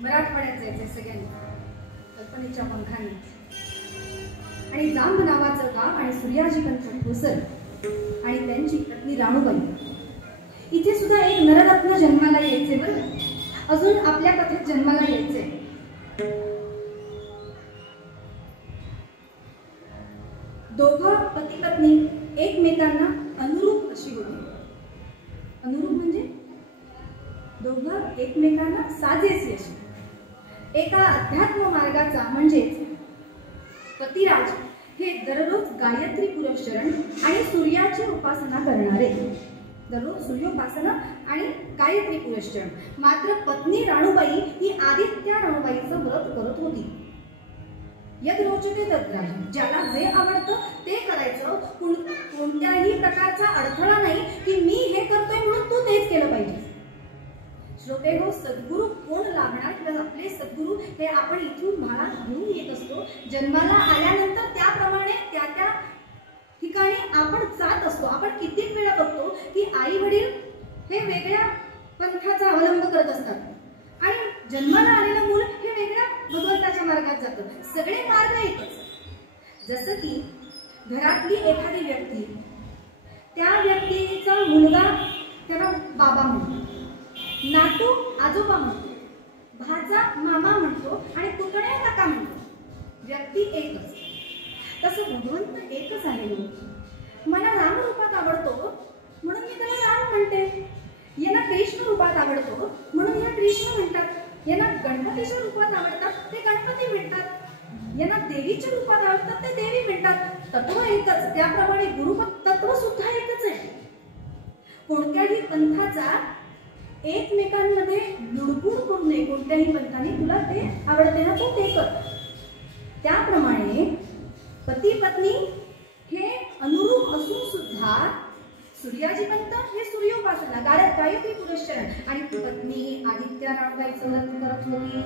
मराठवाड्यात जायचे सगळ्यांनी कल्पनेच्या पंखाने आणि जांब नावाचं गाव आणि सूर्याजीपंत ठोसर आणि त्यांची पत्नी राणूबाई इथे सुद्धा एक नररत्न जन्माला यायचे. बरं अजून आपल्या कथेत जन्माला यायचे. दोघं पती पत्नी एकमेकांना अनुरूप अशी होती. अनुरूप म्हणजे दोघं एकमेकांना साजेशी अशी. एका अध्यात्म मार्गाचा म्हणजेच पतिराज हे दररोज गायत्री पुरस्चरण आणि सूर्याची उपासना करणारे. दररोज सूर्योपासना आणि गायत्री पुरस्चरण. मात्र पत्नी राणूबाई ही आदित्य राणूबाईचं व्रत करत होती. यद रोचते तद्राज, ज्याला जे आवडतं ते करायचं. कोणत्याही प्रकारचा अडथळा नाही की मी हे करतोय म्हणून तू तेच केलं पाहिजे. श्रोते हो, सद्गुरू कोण लाभणार किंवा आपले सद्गुरू हे आपण इथून भाळा घेऊन येत असतो. जन्माला आल्यानंतर त्याप्रमाणे त्या त्या ठिकाणी आपण जात असतो. आपण कित्येक वेळा बघतो की आई वडील हे वेगळ्या पंथाचा अवलंब करत असतात आणि जन्माला आलेलं मूल हे वेगळ्या भगवंताच्या मार्गात जातं. सगळे मार्ग एकच. जसं की घरातली एखादी व्यक्ती, त्या व्यक्तीचा मुलगा त्याला बाबा म्हणतो, नातू आजोबा म्हणतो, भाचा मामा म्हणतो आणि पुतण्या काका म्हणतो. व्यक्ती एकच. तसं भगवंत एकच आहे. मला राम रूपात आवडतो म्हणून मी त्याला राम म्हणते. यांना कृष्ण रूपात आवडतो म्हणून या कृष्ण म्हणतात. यांना गणपतीच्या रूपात आवडतात ते गणपती म्हणतात. यांना देवीच्या रूपात आवडतात ते देवी म्हणतात. तत्व एकच. त्याप्रमाणे गुरुभक्त तत्व सुद्धा एकच आहे. कोणत्याही पंथाचा एकमेकांमध्ये लुडबुड करू नये. कोणत्याही पंथाने तुला ते आवडते ना तू ते कर. त्याप्रमाणे पती पत्नी हे अनुरूप असून सुद्धा सूर्याजीपंत हे सूर्योपासना गायत्री पुरस्चरण आणि पत्नी आदित्य राणूबाईचं व्रत करत होती.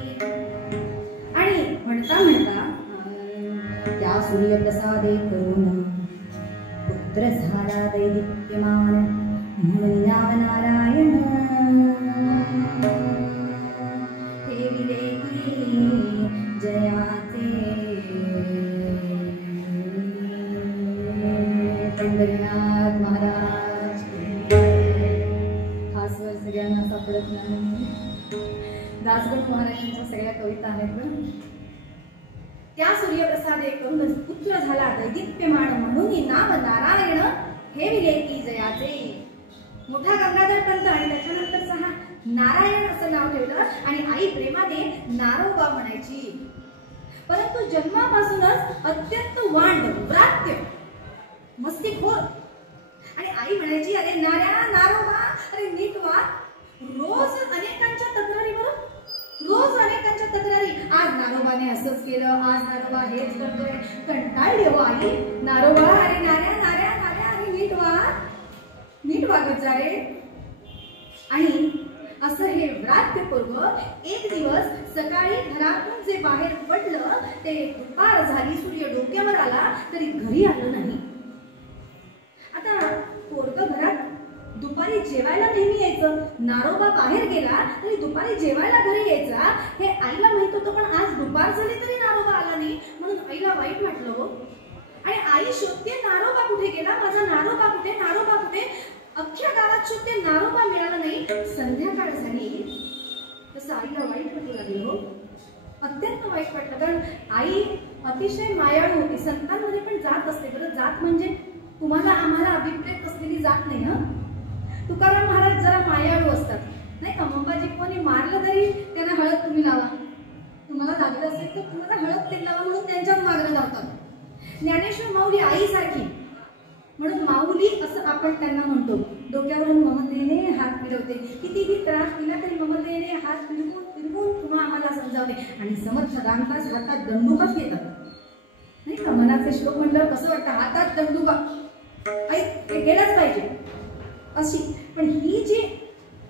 आणि म्हणता म्हणता त्या सूर्यप्रसादे करून पुत्र झाला दैदिप्यमान म्हणून नाव नारायण हे विवेकी जयाचे पंढरीनाथ महाराज. खास वर सगळ्यांना सापडत नाही. दासगण महाराजांच्या सगळ्या कविता आहेत. पण त्या सूर्यप्रसादे करून पुत्र झाला दैदिप्यमान म्हणून नाव नारायण हे विवेकी जयाचे. मोठा गंगाधर पंत आणि त्याच्यानंतरचा हा नारायण असं नाव ठेवलं आणि आई प्रेमाने नारोबा म्हणायची. परंतु जन्मापासूनच अत्यंत वांड व्रात्य मस्तीखोर आणि आई म्हणायची अरे नाऱ्या नारोबा अरे नीट वा. रोज अनेकांच्या तक्रारी आज नारोबाने असंच केलं, आज नारोबा हेच करतोय. कंटाळली हो आई. नारोबा अरे नाऱ्या नाऱ्या नाऱ्या अरे नीट वा, नीट वागत जा रे. आणि असं हे व्रात्यपूर्व एक दिवस सकाळी घरातून जे बाहेर पडलं ते दुपार झाली. सूर्य डोक्यावर आला तरी घरी आलं नाही. आता पोरग घरात दुपारी जेवायला नेहमी यायचं. नारोबा बाहेर गेला तरी दुपारी जेवायला घरी यायचा हे आईला माहित होतं. पण आज दुपार झाली तरी नारोबा आला नाही म्हणून आईला वाईट वाटलं. आणि आई शोधते नारोबा कुठे गेला, माझा नारोबा कुठे, नारोबा कुठे. अख्ख्या गावात शोधते, नारोबा मिळाला नाही. संध्याकाळ झाली तसं आईला वाईट वाटू लागलं. हो, अत्यंत वाईट वाटलं. कारण आई अतिशय मायाळू होती. संतांमध्ये पण जात असते. बरं, जात म्हणजे तुम्हाला आम्हाला अभिप्रेत असलेली जात नाही. हा, तुकाराम महाराज जरा मायाळू असतात नाही का. मंबाजी कोणी मारलं तरी त्यांना हळद तुम्ही लावा. तुम्हाला लागलं असेल तर तुम्हाला हळद तेल लावा म्हणून त्यांच्याच मागणं लावतात. ज्ञानेश्वर माऊली आईसारखी म्हणून माऊली असं आपण त्यांना म्हणतो. डोक्यावरून ममतेने हात विनवते, कितीही त्रास दिला तरी ममतेने हात फिरवून फिरवून तुम्हा आम्हाला समजावले आणि समर्थ रामदास हातात दंडुकाच घेतात. नाही का, मनाचे श्लोक म्हटल्यावर कसं वाटतं, हातात दंडुका आई हे केलंच पाहिजे अशी. पण ही जी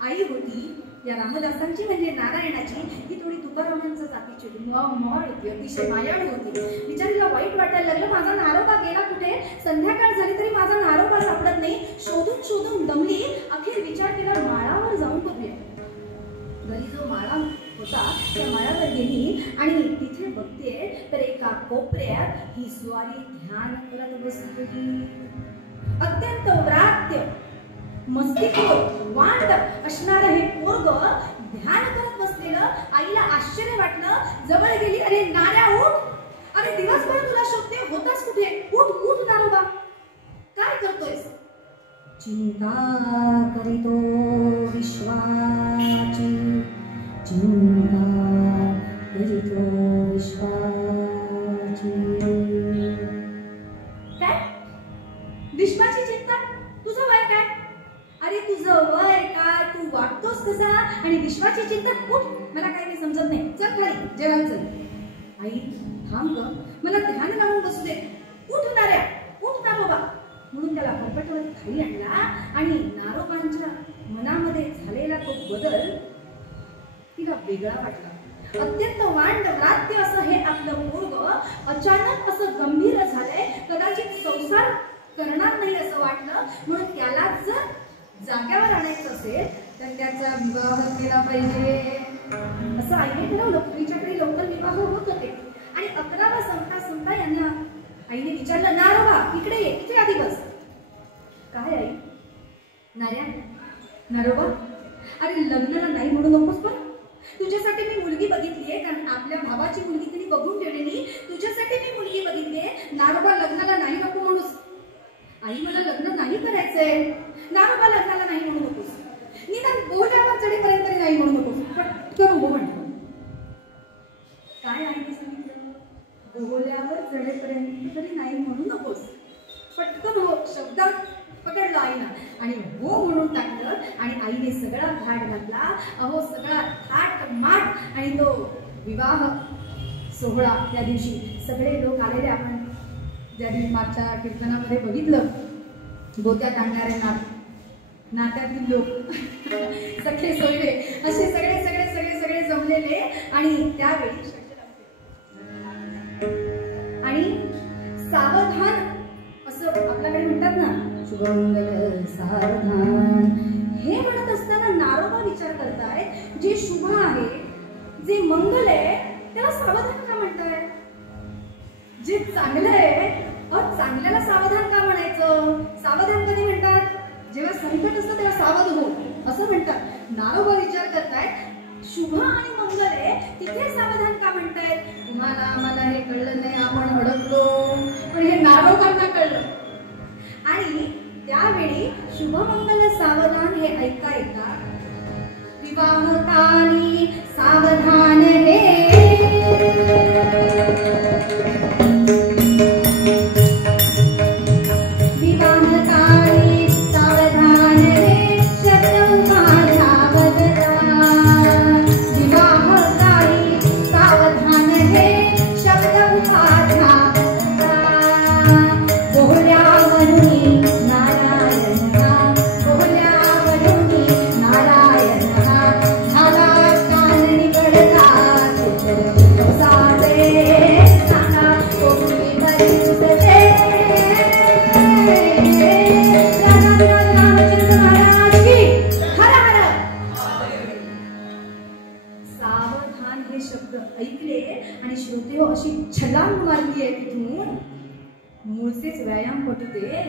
आई होती या रामदासांची म्हणजे नारायणाची, ही थोडी तुकारामांच्या जातीची होती, मॉड होती, अतिशय मायाळू होती. बिचारीला वाईट वाटायला लागलं, माझा नारोबा गेला कुठे, संध्याकाळ झाली तरी माझा नारोबा सापडत नाही. शोधून शोधून दमली, अखेर विचार केला माळावर जाऊन बघूया. घरी जो माळा होता त्या माळावर गेली आणि तिथे बघते तर एका कोपऱ्यात ही स्वारी ध्यान करत बसली. अत्यंत व्रात्य मस्तिष्क वांड असणारं हे पोरग ध्यान करत बसलेलं. आईला आश्चर्य वाटलं, जवळ गेली, अरे नाऱ्या उठ, अरे दिवसभर तुला शोधते, होतास कुठे, उठ उठ नारोबा, काय करतोयस? चिंता करीतो विश्वाची, चिंता करीतो विश्वाची. काय विश्वाची चिंता? तुझं वय काय? अरे तुझं वय काय, तू वागतोस कसा आणि विश्वाची चिंता? उठ, मला काही समजत नाही, चल खाली जेवायला चल. आई थांब ग, मला ध्यान लावून बसू दे, उठ नाऱ्या, उठ नारोबा म्हणून त्याला फरफटवत खाली आणला. आणि नारोबांच्या मनामध्ये झालेला तो बदल तिला वेगळा वाटला. अत्यंत वांड व्रात्य असं हे आपलं पोरग अचानक असं गंभीर झालंय, कदाचित संसार करणार नाही असं वाटलं. म्हणून त्याला जर जाग्यावर आणायचं असेल तर त्याचा विवाह केला पाहिजे असं आईने ठरवलं. पूर्वीच्याकडे लवकर विवाह होत होते आणि 11वा संपता संपता यांना आईने विचारलं, नारोबा इकडे ये, इथे आधी बस. काय आई? नाऱ्या, नारोबा, अरे लग्नाला नाही म्हणू नकोस, पण तुझ्यासाठी मी मुलगी बघितलीये, कारण आपल्या भावाची मुलगी तिने बघून ठेवलेली, तुझ्यासाठी मी मुलगी बघितलीये. नारोबा लग्नाला नाही नको म्हणूस. आई मला लग्न नाही करायचंय. नारोबा लग्नाला नाही म्हणू नकोस, निदान बोहल्यावर चढेपर्यंत तरी नाही म्हणू नकोस, पटकन हो म्हणतो. काय आईने सांगितलं? बोहल्यावर चढेपर्यंत तरी नाही म्हणू नकोस, पटकन हो शब्द पकडला आईनं आणि हो म्हणून टाकलं. आणि आईने सगळा थाट घातला. अहो सगळा थाट माट आणि तो विवाह सोहळा. त्या दिवशी सगळे लोक आलेले, आपण ज्या दिवशी मागच्या कीर्तनामध्ये बघितलं, गोत्यात आणणारे नात्यातील लोक सखे सोयरे असे सगळे सगळे सगळे सगळे जमलेले. आणि त्यावेळी आणि सावधान असं आपल्याकडे म्हणतात ना, शुभमंगल सावधान, हे म्हणत असताना नारोबा विचार करताय, जे शुभ आहे, जे मंगल आहे, त्याला सावधान का म्हणताय? जे चांगलं आहे, चांगल्याला सावधान का म्हणायचं? सावधान कधी म्हणतात? जेव्हा संकट असतं तेव्हा सावध हो असं म्हणतात. नारोबा विचार करतायत, शुभ आणि मंगल आहे, तिथे सावधान का म्हणतायत? तुम्हाला आम्हाला हे कळलं नाही, आपण अडकलो, पण हे नारोबांना कळलं. आणि त्यावेळी शुभमंगल सावधान हे ऐका ऐका विवाहकाली सावधान हे,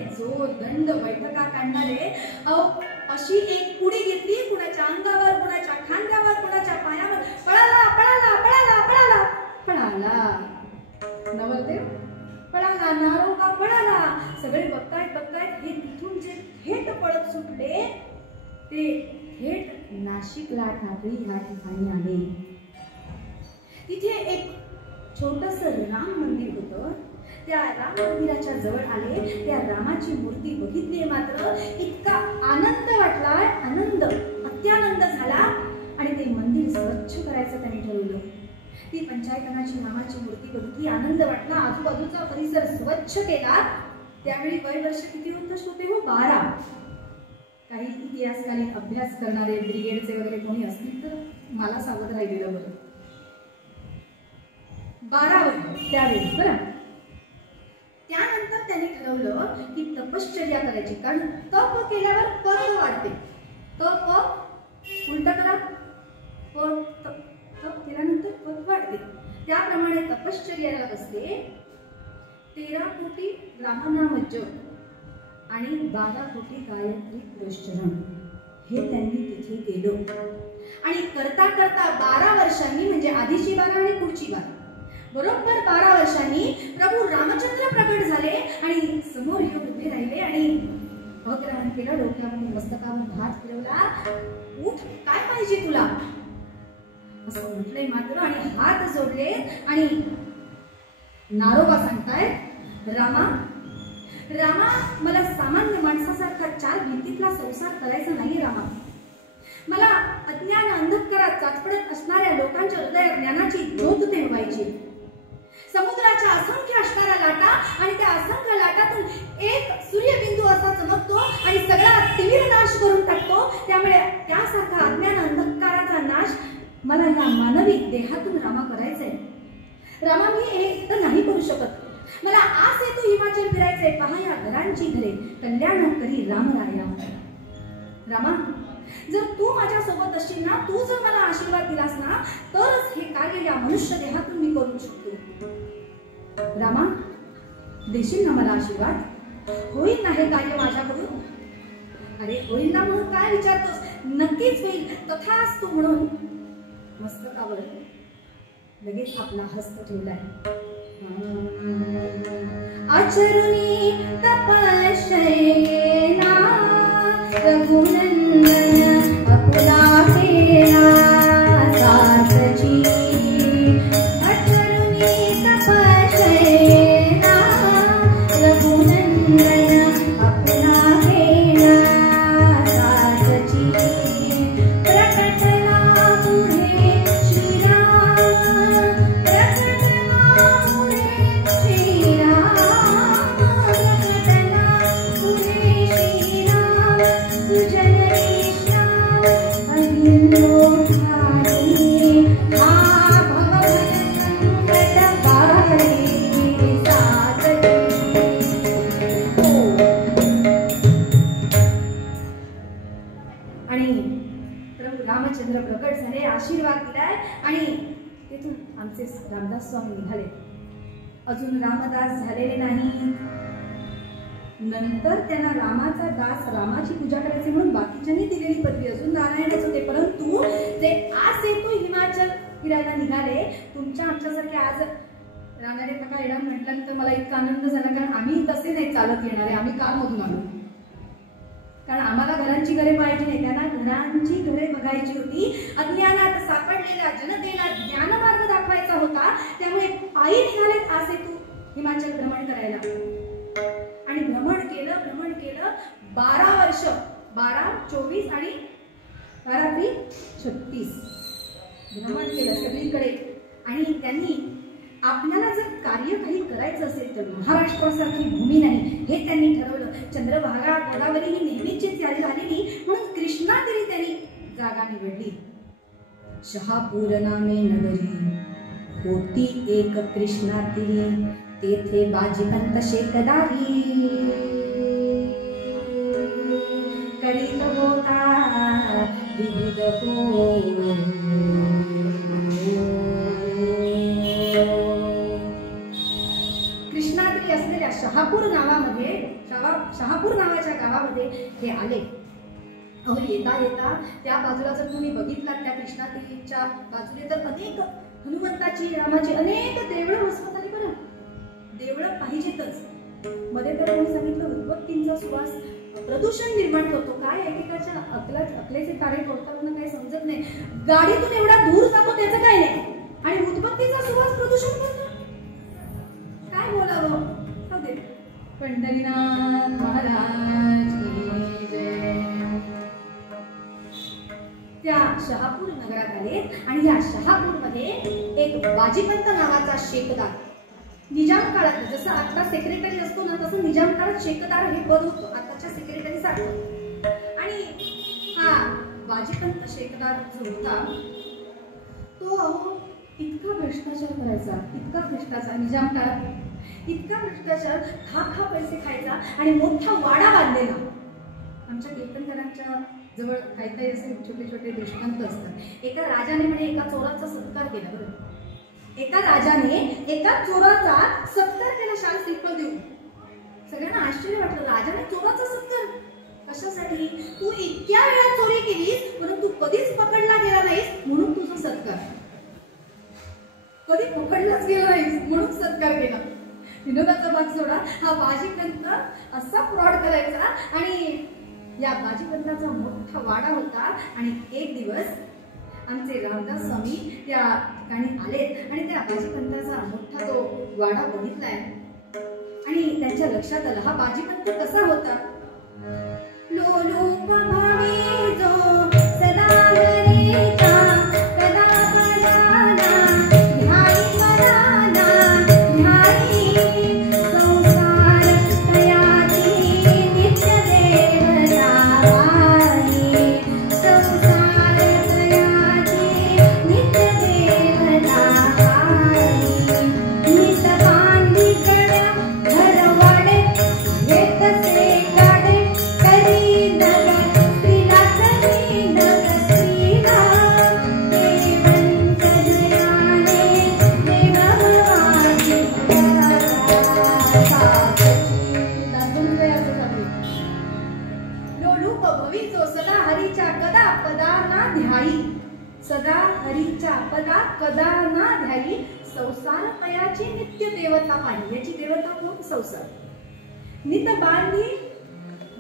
जो दंड बैठका काढणारे, अशी एक उडी घेतली, कुणाच्या अंगावर, कुणाच्या खांद्यावर, कुणाच्या पायावर, पळाला पळाला पळाला पळाला पळाला नवरदेव, पळाला नारोबा, पळाला. सगळे बघतायत बघतायत, हे तिथून जे थेट पळत सुटले ते थेट नाशिकला टाकळी या ठिकाणी आले. तिथे एक छोटस राम मंदिर होतं. त्या राम मंदिराच्या जवळ आले, त्या रामाची मूर्ती बघितली, मात्र इतका आनंद वाटला, आनंद अत्यानंद झाला आणि ते मंदिर स्वच्छ करायचं त्यांनी ठरवलं. ती पंचायतनाची रामाची मूर्ती बघितली, आनंद वाटला, आजूबाजूचा परिसर स्वच्छ केला. त्यावेळी वय वर्ष किती होते हो? 12. काही इतिहासकालीन अभ्यास करणारे ब्रिगेडचे वगैरे कोणी असतील तर मला सावध राहिलेलं बरं. 12 वय त्यावेळी बरं. त्यानंतर त्याने ठरवलं की तपश्चर्या करायची, कारण तप केल्यावर पद वाढते. तप उलट करा, तप केल्यानंतर पद वाढते. त्याप्रमाणे तपश्चर्याला असते 13 कोटी रामनाम जप आणि 12 कोटी गायत्री पुरस्चरण. हे त्यांनी तिथे केलं आणि करता करता 12 वर्षांनी, म्हणजे आधीची 12 आणि पुढची 12, बरोबर 12 वर्षांनी प्रभू रामचंद्र प्रकट झाले आणि समोर येऊन उभे राहिले आणि भग्रहण केलं. डोक्यावर मस्तकावर हात फिरवला. उठ, काय पाहिजे तुला असं म्हटलंय मात्र, आणि हात जोडले आणि नारोबा सांगताय, रामा रामा, मला सामान्य माणसासारखा 4 भिंतीतला संसार करायचा नाही रामा. मला अज्ञान अंधकारात चाचपडत असणाऱ्या लोकांच्या हृदयात ज्ञानाची ज्योत तेवढायची. समुद्राच्या असंख्य असणाऱ्या लाटा आणि त्या असंख्य लाटातून एक सूर्यबिंदू असा चमकतो आणि सगळा तीव्र नाश करून टाकतो. त्यामुळे त्यासारखा अज्ञान अंधकाराचा नाश मला या मानवी देहातून रामा करायचंय. रामा, मी हे तर नाही करू शकत. मला आस आहे तू हिमाचल फिरायचंय. पहा या घरांची घरे कल्याण करी रामराया. रामा, जर तू माझ्या सोबत असशील ना, तू जर मला आशीर्वाद दिलास ना, तरच हे कार्य या मनुष्य देहातून मी करू शकतो. रामा, देशील ना मला आशीर्वाद? होईल ना हे कार्य माझ्याकडून? अरे होईल ना म्हणून काय विचारतोस? नक्कीच होईल, तथाच तू म्हणून मस्तकावर लगेच आपला हस्त ठेवलाय. आचरुनी तपश्चर्येना रघुनंदन अपुला केला सासची. आचरुनी तपश्चर्येना रघुनंदन अपुला केला सासची. प्रकटला पुढे श्रीराम, प्रकटला पुढे श्रीराम, प्रकटला पुढे श्रीराम, सुजन श्याम अभिलोकानी, हा भवसंकट बाळे सासची. आणि प्रभू रामचंद्र प्रकट झाले, आशीर्वाद दिलाय आणि तिथून आमचे रामदास स्वामी निघाले. अजून रामदास झालेले नाही. नंतर त्यांना रामाचा दास, रामाची पूजा करायची म्हणून बाकीच्यांनी दिलेली पदवी अजून नारायणच होते. परंतु ते आज येतो हिमाचल फिरायला निघाले. तुमच्या आमच्यासारखे आज राहणारे काका येणार म्हटल्यानंतर मला इतका आनंद झाला, कारण आम्ही तसे नाही चालत येणारे. आम्ही कारमधून आलो, कारण आम्हाला घरांची घरे पाहिजे नाही, त्यांना घरांची घरे बघायची होती. अज्ञानात सापडलेल्या जनतेला ज्ञानमार्ग दाखवायचा होता. त्यामुळे पायी निघालेत आज तू हिमाचल भ्रमण करायला. आणि भ्रमण केलं 12 वर्ष, 12, 24 आणि 12, 36 भ्रमण केलं सगळीकडे. आणि त्यांनी आपल्याला जर कार्य काही करायचं असेल तर महाराष्ट्रासारखी भूमी नाही हे त्यांनी ठरवलं. चंद्रभागा गोदावरी ही नेहमीचीच यादी झालेली, म्हणून कृष्णा तरी त्यांनी जागा निवडली. शहापूर नामे नगरी होती एक कृष्णा तिरी, तेथे बाजीपंत शेकदारी करीत होता विविध हो. कृष्णाद्री असलेल्या शहापूर नावाच्या गावामध्ये हे आले. येता येता त्या बाजूला जर तुम्ही बघितलात त्या कृष्णाद्रीच्या बाजूला तर अनेक हनुमंताची, रामाची अनेक देवळं वसवत आली. बरं, देवळं पाहिजेतच. मध्ये तर कोणी सांगितलं उदबत्तींचा सुवास प्रदूषण निर्माण करतो. काय एकेकाच्या अकलेचे तारे तोडताना काही समजत नाही. गाडीतून एवढा दूर जातो त्याचं काय नाही, आणि उदबत्तीचा सुवास प्रदूषण करतो. काय बोलावं? पंढरीनाथ महाराज की जय. त्या शहापूर नगरात आले आणि या शहापूरमध्ये एक बाजीपंत नावाचा शेकदार, निजाम काळात जसं आता सेक्रेटरी असतो ना तसं निजाम काळात शेकदार हे पद होतं आताच्या सेक्रेटरी सारखं. आणि हा बाजीपंत शेकदार जो होता तो इतका भ्रष्टाचार करायचा, इतका भ्रष्टाचार निजाम काळात, इतका भ्रष्टाचार, खा पैसे खायचा आणि मोठा वाडा बांधलेला. आमच्या कीर्तनकारांच्या जवळ काही असे छोटे छोटे दृष्टांत असतात. एका राजाने म्हणे एका चोराचा सत्कार केला. बरं, एका राजाने एका चोराचा सत्कार केला शाल श्रीफळ देऊन. सगळ्यांना आश्चर्य वाटलं, राजाने चोराचा सत्कार कशासाठी? तू इतक्या वेळा चोरी केलीस परंतु कधीच पकडला गेला नाहीस म्हणून तुझा सत्कार, कधी पकडलाच गेला नाहीस म्हणून सत्कार केला. विनोदाचा भाग सोडा, हा बाजीपंत असा फ्रॉड करायचा. आणि या बाजीपंताचा मोठा वाडा होता. आणि एक दिवस आमचे रामदास स्वामी त्या ठिकाणी आलेत आणि त्या बाजीपंताचा मोठा तो वाडा बघितलाय आणि त्यांच्या लक्षात आलं हा बाजीपंत कसा होता. लोलूप भावी जो सदा हरीचा कदा पदाना ध्याई मनाना ध्याई संसार तयाची नित्य देवता आई संसार तयाची नित्य देवता आई नित बांधी गड्या घर वाडे येतसे सदा हरीच्या पदा कदा ना ध्याई संसार पयाची नित्य देवता पाही. याची देवता कोण? संसार. नित बांधी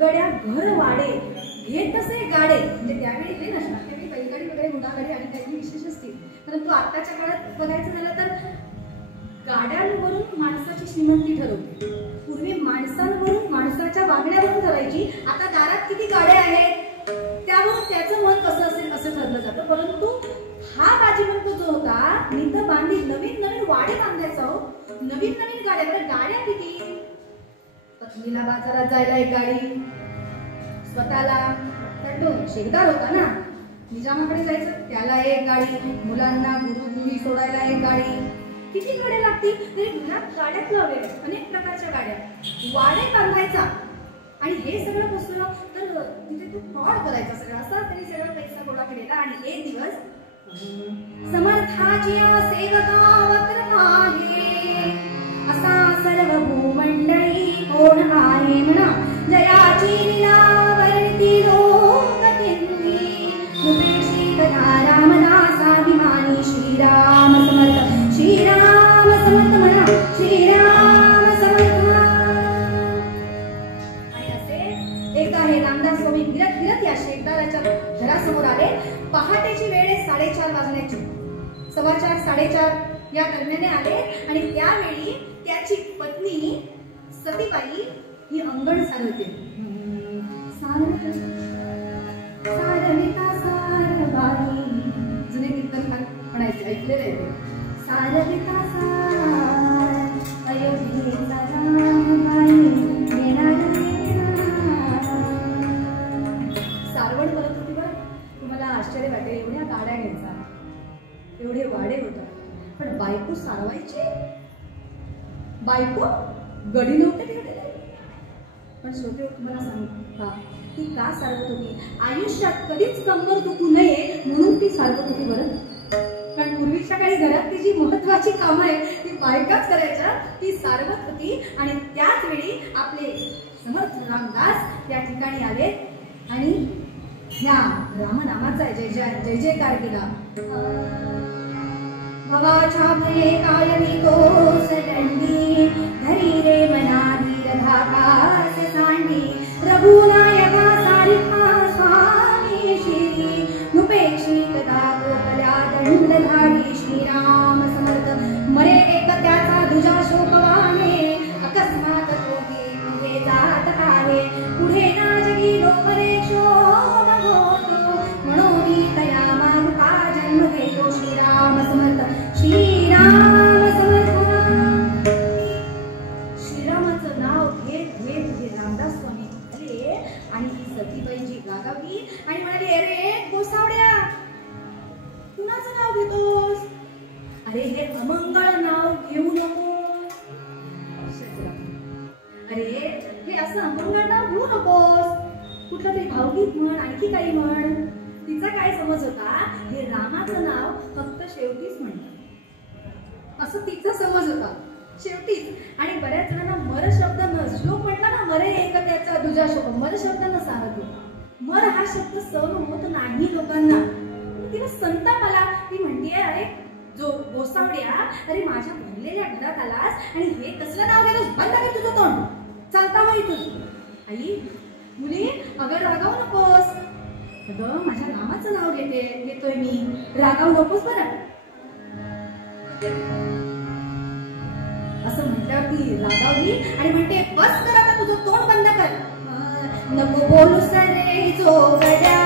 गड्या घर वाडे घेतसे गाडे. म्हणजे त्यावेळी हे नसणार, त्यावेळी बैलगाडी वगैरे घोडागाडी आणि काही विशेष असतील. परंतु आताच्या काळात बघायचं झालं तर गाड्यांवरून माणसाची श्रीमंती ठरवते. पूर्वी माणसांवरून माणसाच्या वागण्यावरून ठरायची. आता दारात किती गाड्या आहेत त्यावर त्याचं मन कसं असेल असं ठरलं जातं. परंतु हा बाजीपंत जो होता नित बांधी नवीन नवीन वाडे बांधायचा हो, नवीन नवीन गाड्या. गाड्या किती? पत्नीला बाजारात जायला एक गाडी, स्वतःला तो शेकदार होता ना निजामाकडे जायचं त्याला एक गाडी, मुलांना गुरुगुरी सोडायला एक गाडी. किती गाड्या लागतील? तरी घरात गाड्याच लावलेल्या, अनेक प्रकारच्या गाड्या. वाडे बांधायचा आणि हे सगळं बसलं तर तिथे तू फ्रॉड करायचा सगळं असा तरी सगळा पैसा गोळा केलेला. आणि एक दिवस समर्थाची सेवका वक्र आहे असा सर्व भूमंडळी कोण आहे म्हणा जयाची लीलावरती लोककिंदी नुपेशी कथा रामदासाभिमानी श्रीराम समर्थ श्रीराम समर्थ म्हणा श्रीराम समर्थ. एकदा हे रामदास स्वामी गिरत गिरत या शेकदाराच्या घरासमोर आले. पहाटेची वेळ 4:30 वाजण्याची, 4:15 4:30 या दरम्याने आले. आणि त्यावेळी त्याची पत्नी सतीबाई ही अंगण सारवते. सारविता सारबाई जुने कीर्तन म्हणायचे, ऐकलेले आहे. सारविता सार अयोध्येचा रामबाई येणार सारवण करत होती. बरं तुम्हाला आश्चर्य वाटेल, एवढ्या गाड्या घ्यायचा, एवढे वाडे होतात, पण बायको सारवायची. बायको गडी नव्हते ठेवलेले. पण श्रोते तुम्हाला सांगू का ती का सारवत होती? आयुष्यात कधीच कंबर दुखू नये म्हणून ती सारवत होती. बरं कारण पूर्वीच्या काळी घरात ती जी महत्वाची कामं आहे ती बायकाच करायच्या, ती सारवत होती. आणि त्याच वेळी आपले समर्थ रामदास त्या ठिकाणी आले आणि ह्या रामनामाचा जय जय जयकार केला. भवाच्या भये कायमी कोसदंडी धरी रे मना धीर धाकास सांडी रघुनायका सारिका स्वामी श्री नुपेक्षी कदा गोकल्या दंडधारी श्रीराम समर्थ. मरे एक त्याचा दुजा शोकवाने अकस्मात तोही पुढे जात आहे. पुढे ना जगी लोकरे क्षोभ होतो म्हणून तया अरे हे अमंगळ नाव घेऊ नको. अरे हे असं अमंगळ नाव घेऊ नकोस. कुठलं तरी भावगीत म्हण, आणखी काही म्हण. तिचा काय समज होता, हे रामाचं नाव फक्त शेवटीच म्हणतात असं तिचा समज होता, शेवटीच. आणि बऱ्याच जणांना मर शब्द न, श्लोक म्हटला ना, मरे एक त्याचा दुजा शब्द, मर शब्द न सांगतो. मर हा शब्द सहन होत नाही लोकांना. तिला संताप आला. ती म्हणतीये, अरे जो गोसावड्या, अरे माझ्या भरलेल्या घरात आलास आणि हे कसलं नाव घेतोस, बंद कर तुझं तोंड, चालता हो इथून. आई मुली, अगं रागावू नकोस. अगं माझ्या रामाचं नाव घेतोय मी, रागावू नकोस बरं. असं म्हटल्यावर ती रागावली आणि म्हणते, बस कर आता, तुझं तोंड बंद कर. नको बोलूस रे जोगड्या,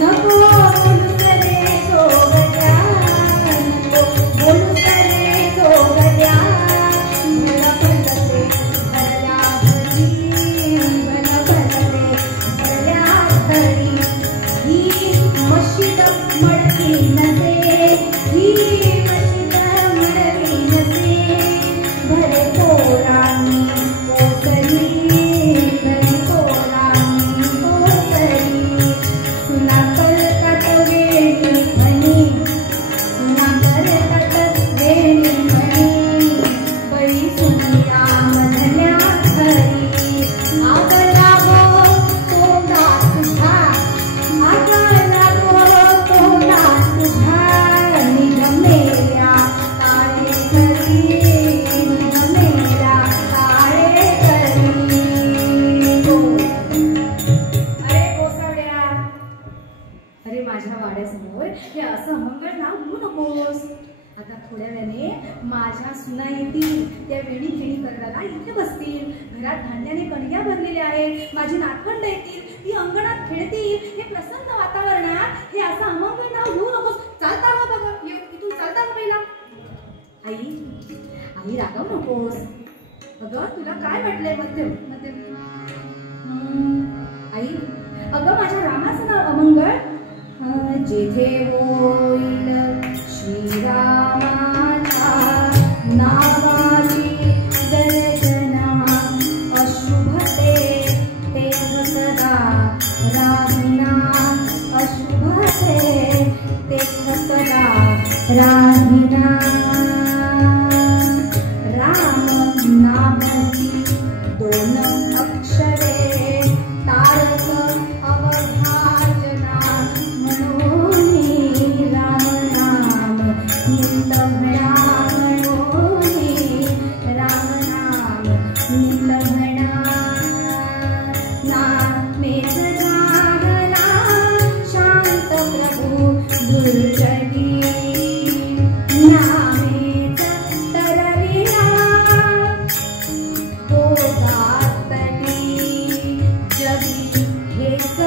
नको बोलूस रे जोगड्या, नको बोलूस रे जोगड्या. मला भरते भरल्या भरी, मला भरते भरल्या भरी. ही मशीद मडकी नसे, ही मशीद मडकी नसे. भरे पोरांनी ओसरी, भरे पोरांनी ओसरी. सुना करतात वेणी म्हणी, सुना करतात वेणी म्हणी. बळी सुनिया म्हणल्या खरी. आग लागो तोंडात तुझ्या, आग लागो तोंडात तुझ्या. निज मेल्या ताळे करी, निज मेल्या ताळे करी. अरे गोसावड्या, अरे माझ्या वाड्यासमोर हे असं अमंगळ नाव घेऊ नकोस. आता थोड्या वेळाने माझ्या सुना येतील, त्या वेणी खेणी करायला इथे बसतील. घरात धान्याने कणग्या भरलेल्या आहेत, माझी नातवंड येतील, ती अंगणात खेळतील. हे प्रसन्न वातावरणात हे असं अमंगळ नाव घेऊ नकोस. चालता हो बघा, इथून चालता हो पहिला. आई आई रागावू नकोस. अगं तुला काय वाटलंय मध्ये मध्ये. आई अगं माझ्या रामाचं नाव अमंगळ. जेथे होईल श्रीरामाच्या नावाची गर्जना, अशुभते तेव्हा सदा राहिना. अशुभते तेव्हा सदा राहिना. राम नामाची दोन अक्षरे, तारक अवभाजना. मनोनी राम नाम नित म्हणा, मनोनी राम नाम नित म्हणा. नामेच जागला शांत प्रभू दुर्जनी. नामेच तरविला गोदातनी. जगी हेच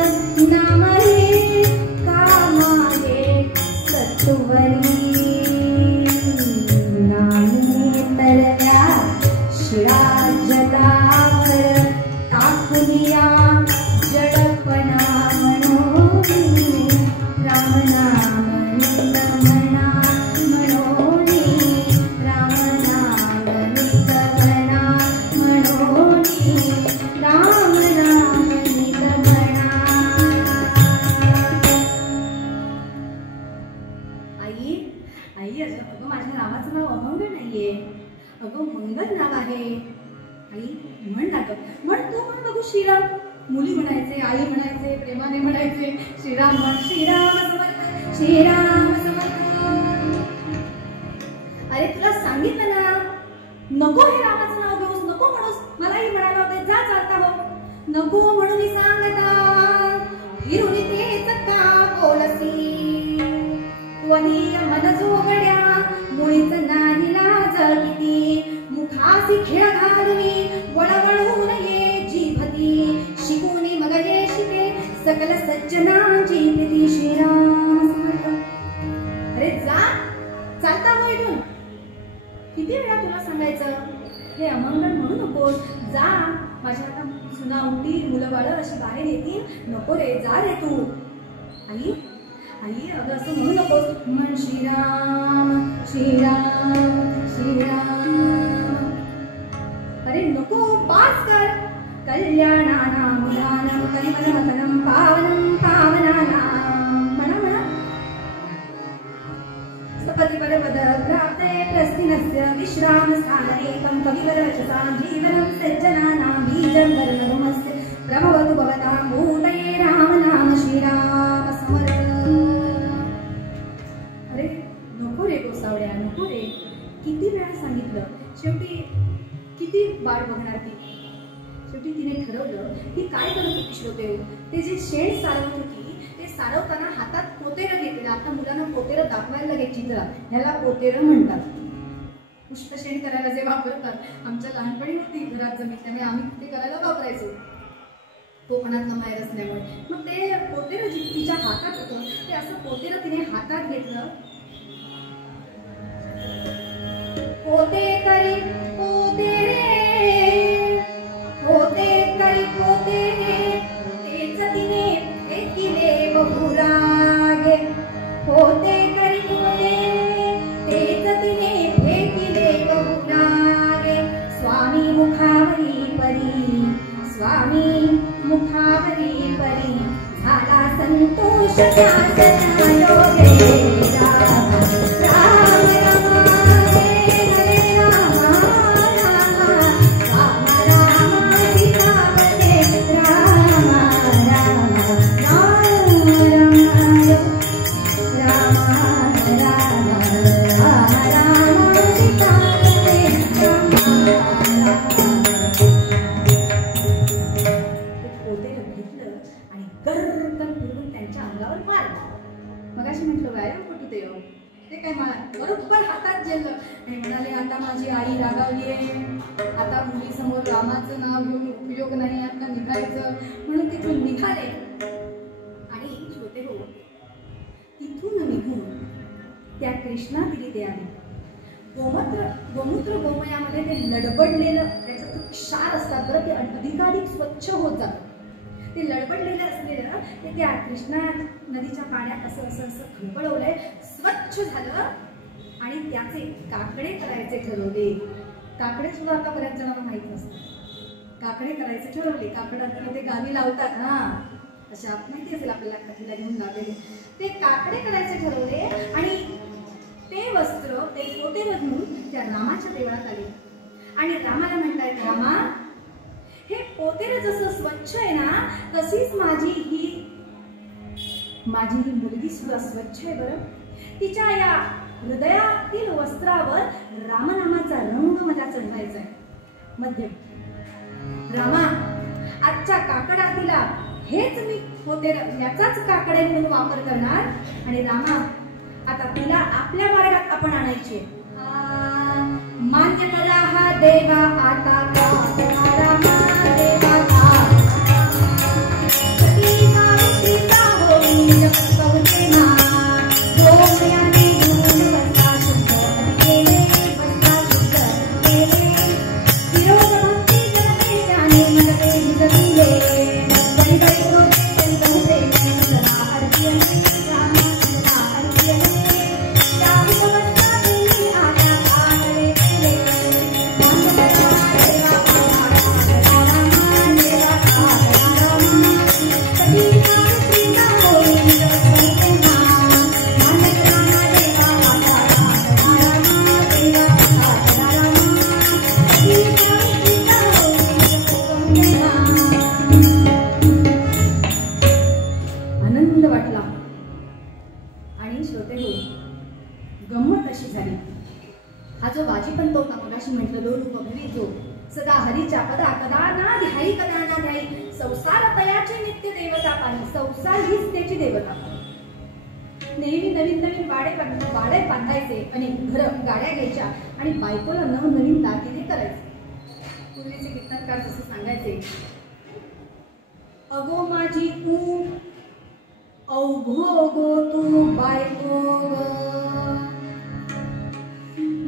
नाम हे, काम हे सत्वरी. नामे तरल्या शिळा जलावर टाकूया जडपणा. मनोनी राम नाम नित म्हणा, मनोनी राम नाम नित म्हणा. मनोनी राम नाम नित म्हणा. आई आई अगं माझ्या नावाचं नाव अमंगळ नाहीये, अगं मंगल नाव आहे. आई म्हण ना गं, म्हण तू म्हण बघू श्रीराम. मुली म्हणायचे, आई म्हणायचे, प्रेमाने म्हणायचे श्रीराम म्हण. श्रीराम समर्थ, श्रीराम समर्थ. अरे तुला सांगितलं ना, नको हे रामाचं नाव घेऊस, नको म्हणूस. मलाही म्हणायला होते, जा चालता हो. नको म्हणून सांगता हिरुनी तेच का बोलसी. वनीय मन जोगड्या, मुळीच नाही लाज किती. मुखासी खेळ घालवी, वळवळून ये जीभती. शिकूनी मग ये शिके, सकल सज्जनांची प्रीती. श्रीराम समर्थ. अरे जा चालता हो इथून. किती वेळा तुला सांगायचं, हे अमंगळ म्हणू नकोस. जा, माझ्या आता सुना उठतील, मुलं बाळं अशी बाहेर येतील. नको रे, जा रे तू. आई आई अगं असं म्हणू नकोस. म्हण श्रीराम श्रीराम श्रीराम. अरे नको, पास कर. कल्याणानां विधानं कलिमलमथनं पावनं पावनानां. म्हणा म्हणा. सपतिपदपदग्राप्ते प्रस्थिनस्य विश्रामस्थानरेकं कविवरवचसां जीवनं सज्जनानां बीजं वर्णगमस्य प्रभवतु भवतां भूतये राम नाम श्रीराम समर्थ. अरे नको रे गोसावड्या, नको रे. किती वेळा सांगितलं, शेवटी किती वाट बघणार ती. शेवटी तिने ठरवलं की काय करत होती श्रोते. ते जे शेण सारवत होती ते सारवताना हातात पोतेरं घेतलेलं. आता मुलांना पोतेरं दाखवायला लागेल चित्रात. ह्याला पोतेरं म्हणतात. पुष्पशेण करायला जे वापरतात, आमच्या लहानपणी होती घरात जमीन, त्यामुळे आम्ही ते करायला वापरायचो कोकणातलं माहेर असल्यामुळे. मग ते पोतेरं तिच्या हातात होतं. ते असं पोतेरं तिने हातात घेतलं. पोते करी पोते पोते करी पोते तेच तिने फेकिले बहुरागे. पोते करी पोते तेच तिने फेकिले बहुरागे. स्वामी मुखावरी परी, स्वामी मुखावरी परी झाला संतोष त्याचा योगे. राम राम राम हरे हरे राम राम राम राम सीतापते राम राम राम राम राम राम राम सीतापते राम राम. मगाशी म्हटलं व्यायाम कुठे ते काय बरोबर हातात जेललं आणि म्हणाले आता माझी आई रागावली आहे, आता मुलीसमोर रामाचं नाव घेऊन उपयोग नाही, आता निघायचं. म्हणून तिथून निघाले. आणि छोटे हो, तिथून निघून त्या कृष्णा दिली द्यावी. गोमूत्र गोमयामध्ये ते लडबडलेलं त्याचं क्षार असतात बरं, ते अधिकाधिक स्वच्छ होत जातं. ते लडबडलेलं असलेलं ते त्या कृष्णा नदीच्या पाण्यात असं असं असं खळबळवलंय, स्वच्छ झालं. आणि त्याचे काकडे करायचे ठरवले. काकडे सुद्धा आता बऱ्याच जणांना माहित नसतात. काकडे करायचे ठरवले. काकडं ते गावी लावतात ना, अशा माहिती असेल आपल्याला, काठीला घेऊन लावलेले. ते काकडे करायचे ठरवले आणि ते वस्त्र ते पोतेरं घेऊन त्या रामाच्या देवळात आले. आणि रामाला म्हणतायत, रामा हे पोतेरं जसं स्वच्छ आहे ना, तशीच माझी ही मुलगी सुद्धा स्वच्छ आहे बरं. तिच्या या हृदयातील वस्त्रावर रामनामाचा रंग मला चढवायचा आहे. मध्यम रामा, आजच्या काकडातीला हेच मी पोतेरं याचाच काकडे म्हणून वापर करणार. आणि रामा, आता तिला आपल्या मार्गात आपण आणायचे. मान्य करा हा देवा आता का रामा देवा का सीता सीता होई जगतवते ना. गोमयाने धुवून वस्ता शुद्ध केले, वस्ता शुद्ध केले. विरोध भक्ती जगते त्याने मगते भिजविले. बळी बळी होते तरी बहुते जरा अर्पियने रामा जरा अर्पियने. त्यावित वस्ता दिली आल्या काकडे केले. आनंद वाटला. आणि श्रोते हो, गंमत अशी झाली. हा जो बाजीपंत होता मगाशी म्हटलं, लोलूप घरी जो सदा हरीच्या पदा कदा ना ध्याई कदा ना ध्याई. संसार तयाची नित्य देवता पाही. संसार हीच त्याची देवता. नेहमी नवीन नवीन वाडे बांधायचे आणि गाड्या घ्यायच्या आणि बायकोला नवनवीन दागिने करायचे. पूर्वीचे कीर्तनकार जसं सांगायचे, अगो माझी तू अवघो गो तू बायको,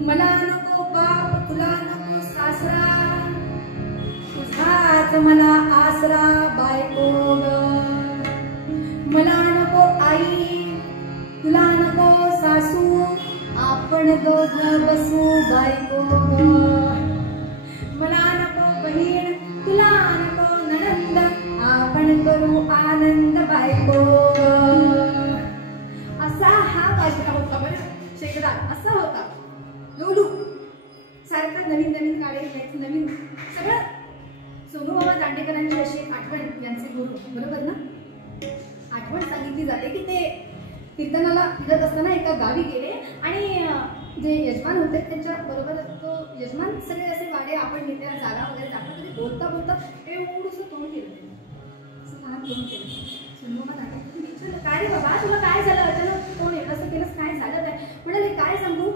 मला नको बाप तुला नको सासरा, तुझाच मला आसरा बायको. मला नको आई तुला नको सासू, आपण दोघं बसू बायको, मला नको बहीण तुला नको नणंद, आपण करू आनंद बायको. असा हा बाजीराव होता बरं. शेखदार असा होता. लुलू सारखा नवीन नवीन काढे, नवीन सगळं. सोनूबाबा दांडेकरांची अशी आठवण, यांचे गुरु, बरोबर ना. आठवण सांगितली जाते की ते कीर्तनाला फिरत असताना एका गावी गेले आणि जे यजमान होते त्यांच्या बरोबर तो यजमान सगळे असे वाडे आपण इथे जागा वगैरे दाखवत तरी बोलता बोलता एवढंसं तोंड केलं, असं लहान तोंड केलं. सोनूबाबा दांडेकर विचारलं, काय रे बाबा तुला काय झालं, अचानक कोण एवढंसं केलंस, काय झालं काय. म्हणाले, काय सांगू,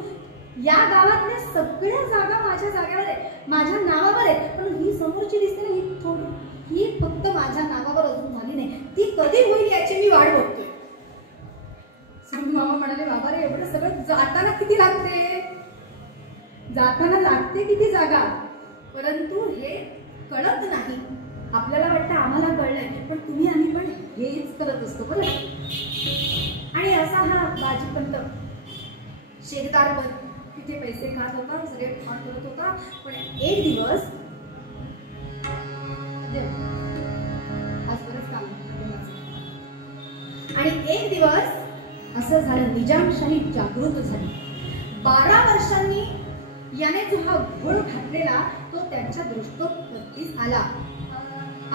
या गावातल्या सगळ्या जागा माझ्या जागेवर आहे, माझ्या नावावर आहे, पण ही समोरची दिसते ना, ही थोडी, ही फक्त माझ्या नावावर अजून झाली नाही, ती कधी होईल याची मी वाट बघतोय. सोनूबाबा म्हणाले, बाबा रे एवढं सगळं जाताना किती लागते, जाताना लागते किती जागा, परंतु हे कळत नाही. आपल्याला वाटतं आम्हाला कळलंय, पण तुम्ही आम्ही पण हेच करत असतो बरं. आणि असा हा बाजीपंत शेतदारवर तिथे पैसे खात होता, सगळे फॉन करत होता. पण एक दिवस आज बरंच काम आणि एक दिवस असं झालं, निजामशाही जागृत झाली. 12 वर्षांनी याने जो हा घोळ घातलेला तो त्यांच्या दृष्टीस आला.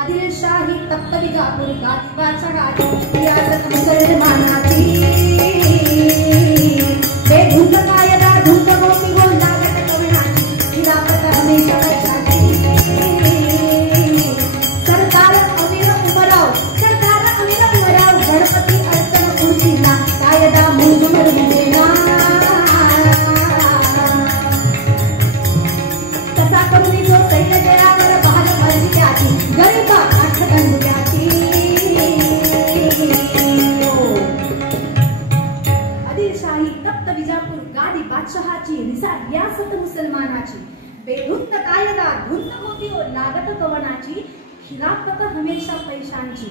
आदिलशाही तप्त विजापूर गादिबाच्या गादी रियासत मुसलमानाची, बेधुंद कायदा धुंद गोपी गोल लागत कवनाची, खिलाफत हमेशा पैशाची. सरदार अमीर उमराव, सरदार अमीर उमराव, गणपती अडचण खुर्चीला, कायदा मुजमर देना. तसा करून जो सैन्य जयावर बहाल मर्जीची, गरिबा आठवणुक्याची. आदिलशाही तप्त विजापूर गादी बादशहाची, रियासत मुसलमानाची, बेधुंद कायदा धुंद होती ओ लागत कवनाची, खिलाफत हमेशा पैशांची.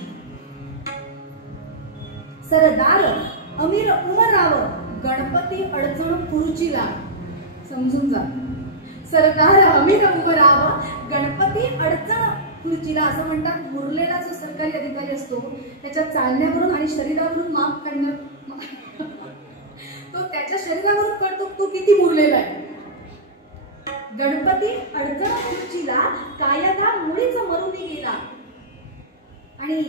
सरदार अमीर उमराव, गणपती अडचण खुर्चीला. समजून जा, सरदार अमीर उमराव, गणपती अडचण खुर्चीला. असं म्हणतात, मुरलेला जो सरकारी अधिकारी असतो त्याच्या चालण्यावरून आणि शरीरावरून माप काढणं, तो त्याच्या शरीरावरून कळतो तो किती मुरलेला आहे. गणपती अडचण खुर्चीला, कायदा मुळीच मरूनी गेला. आणि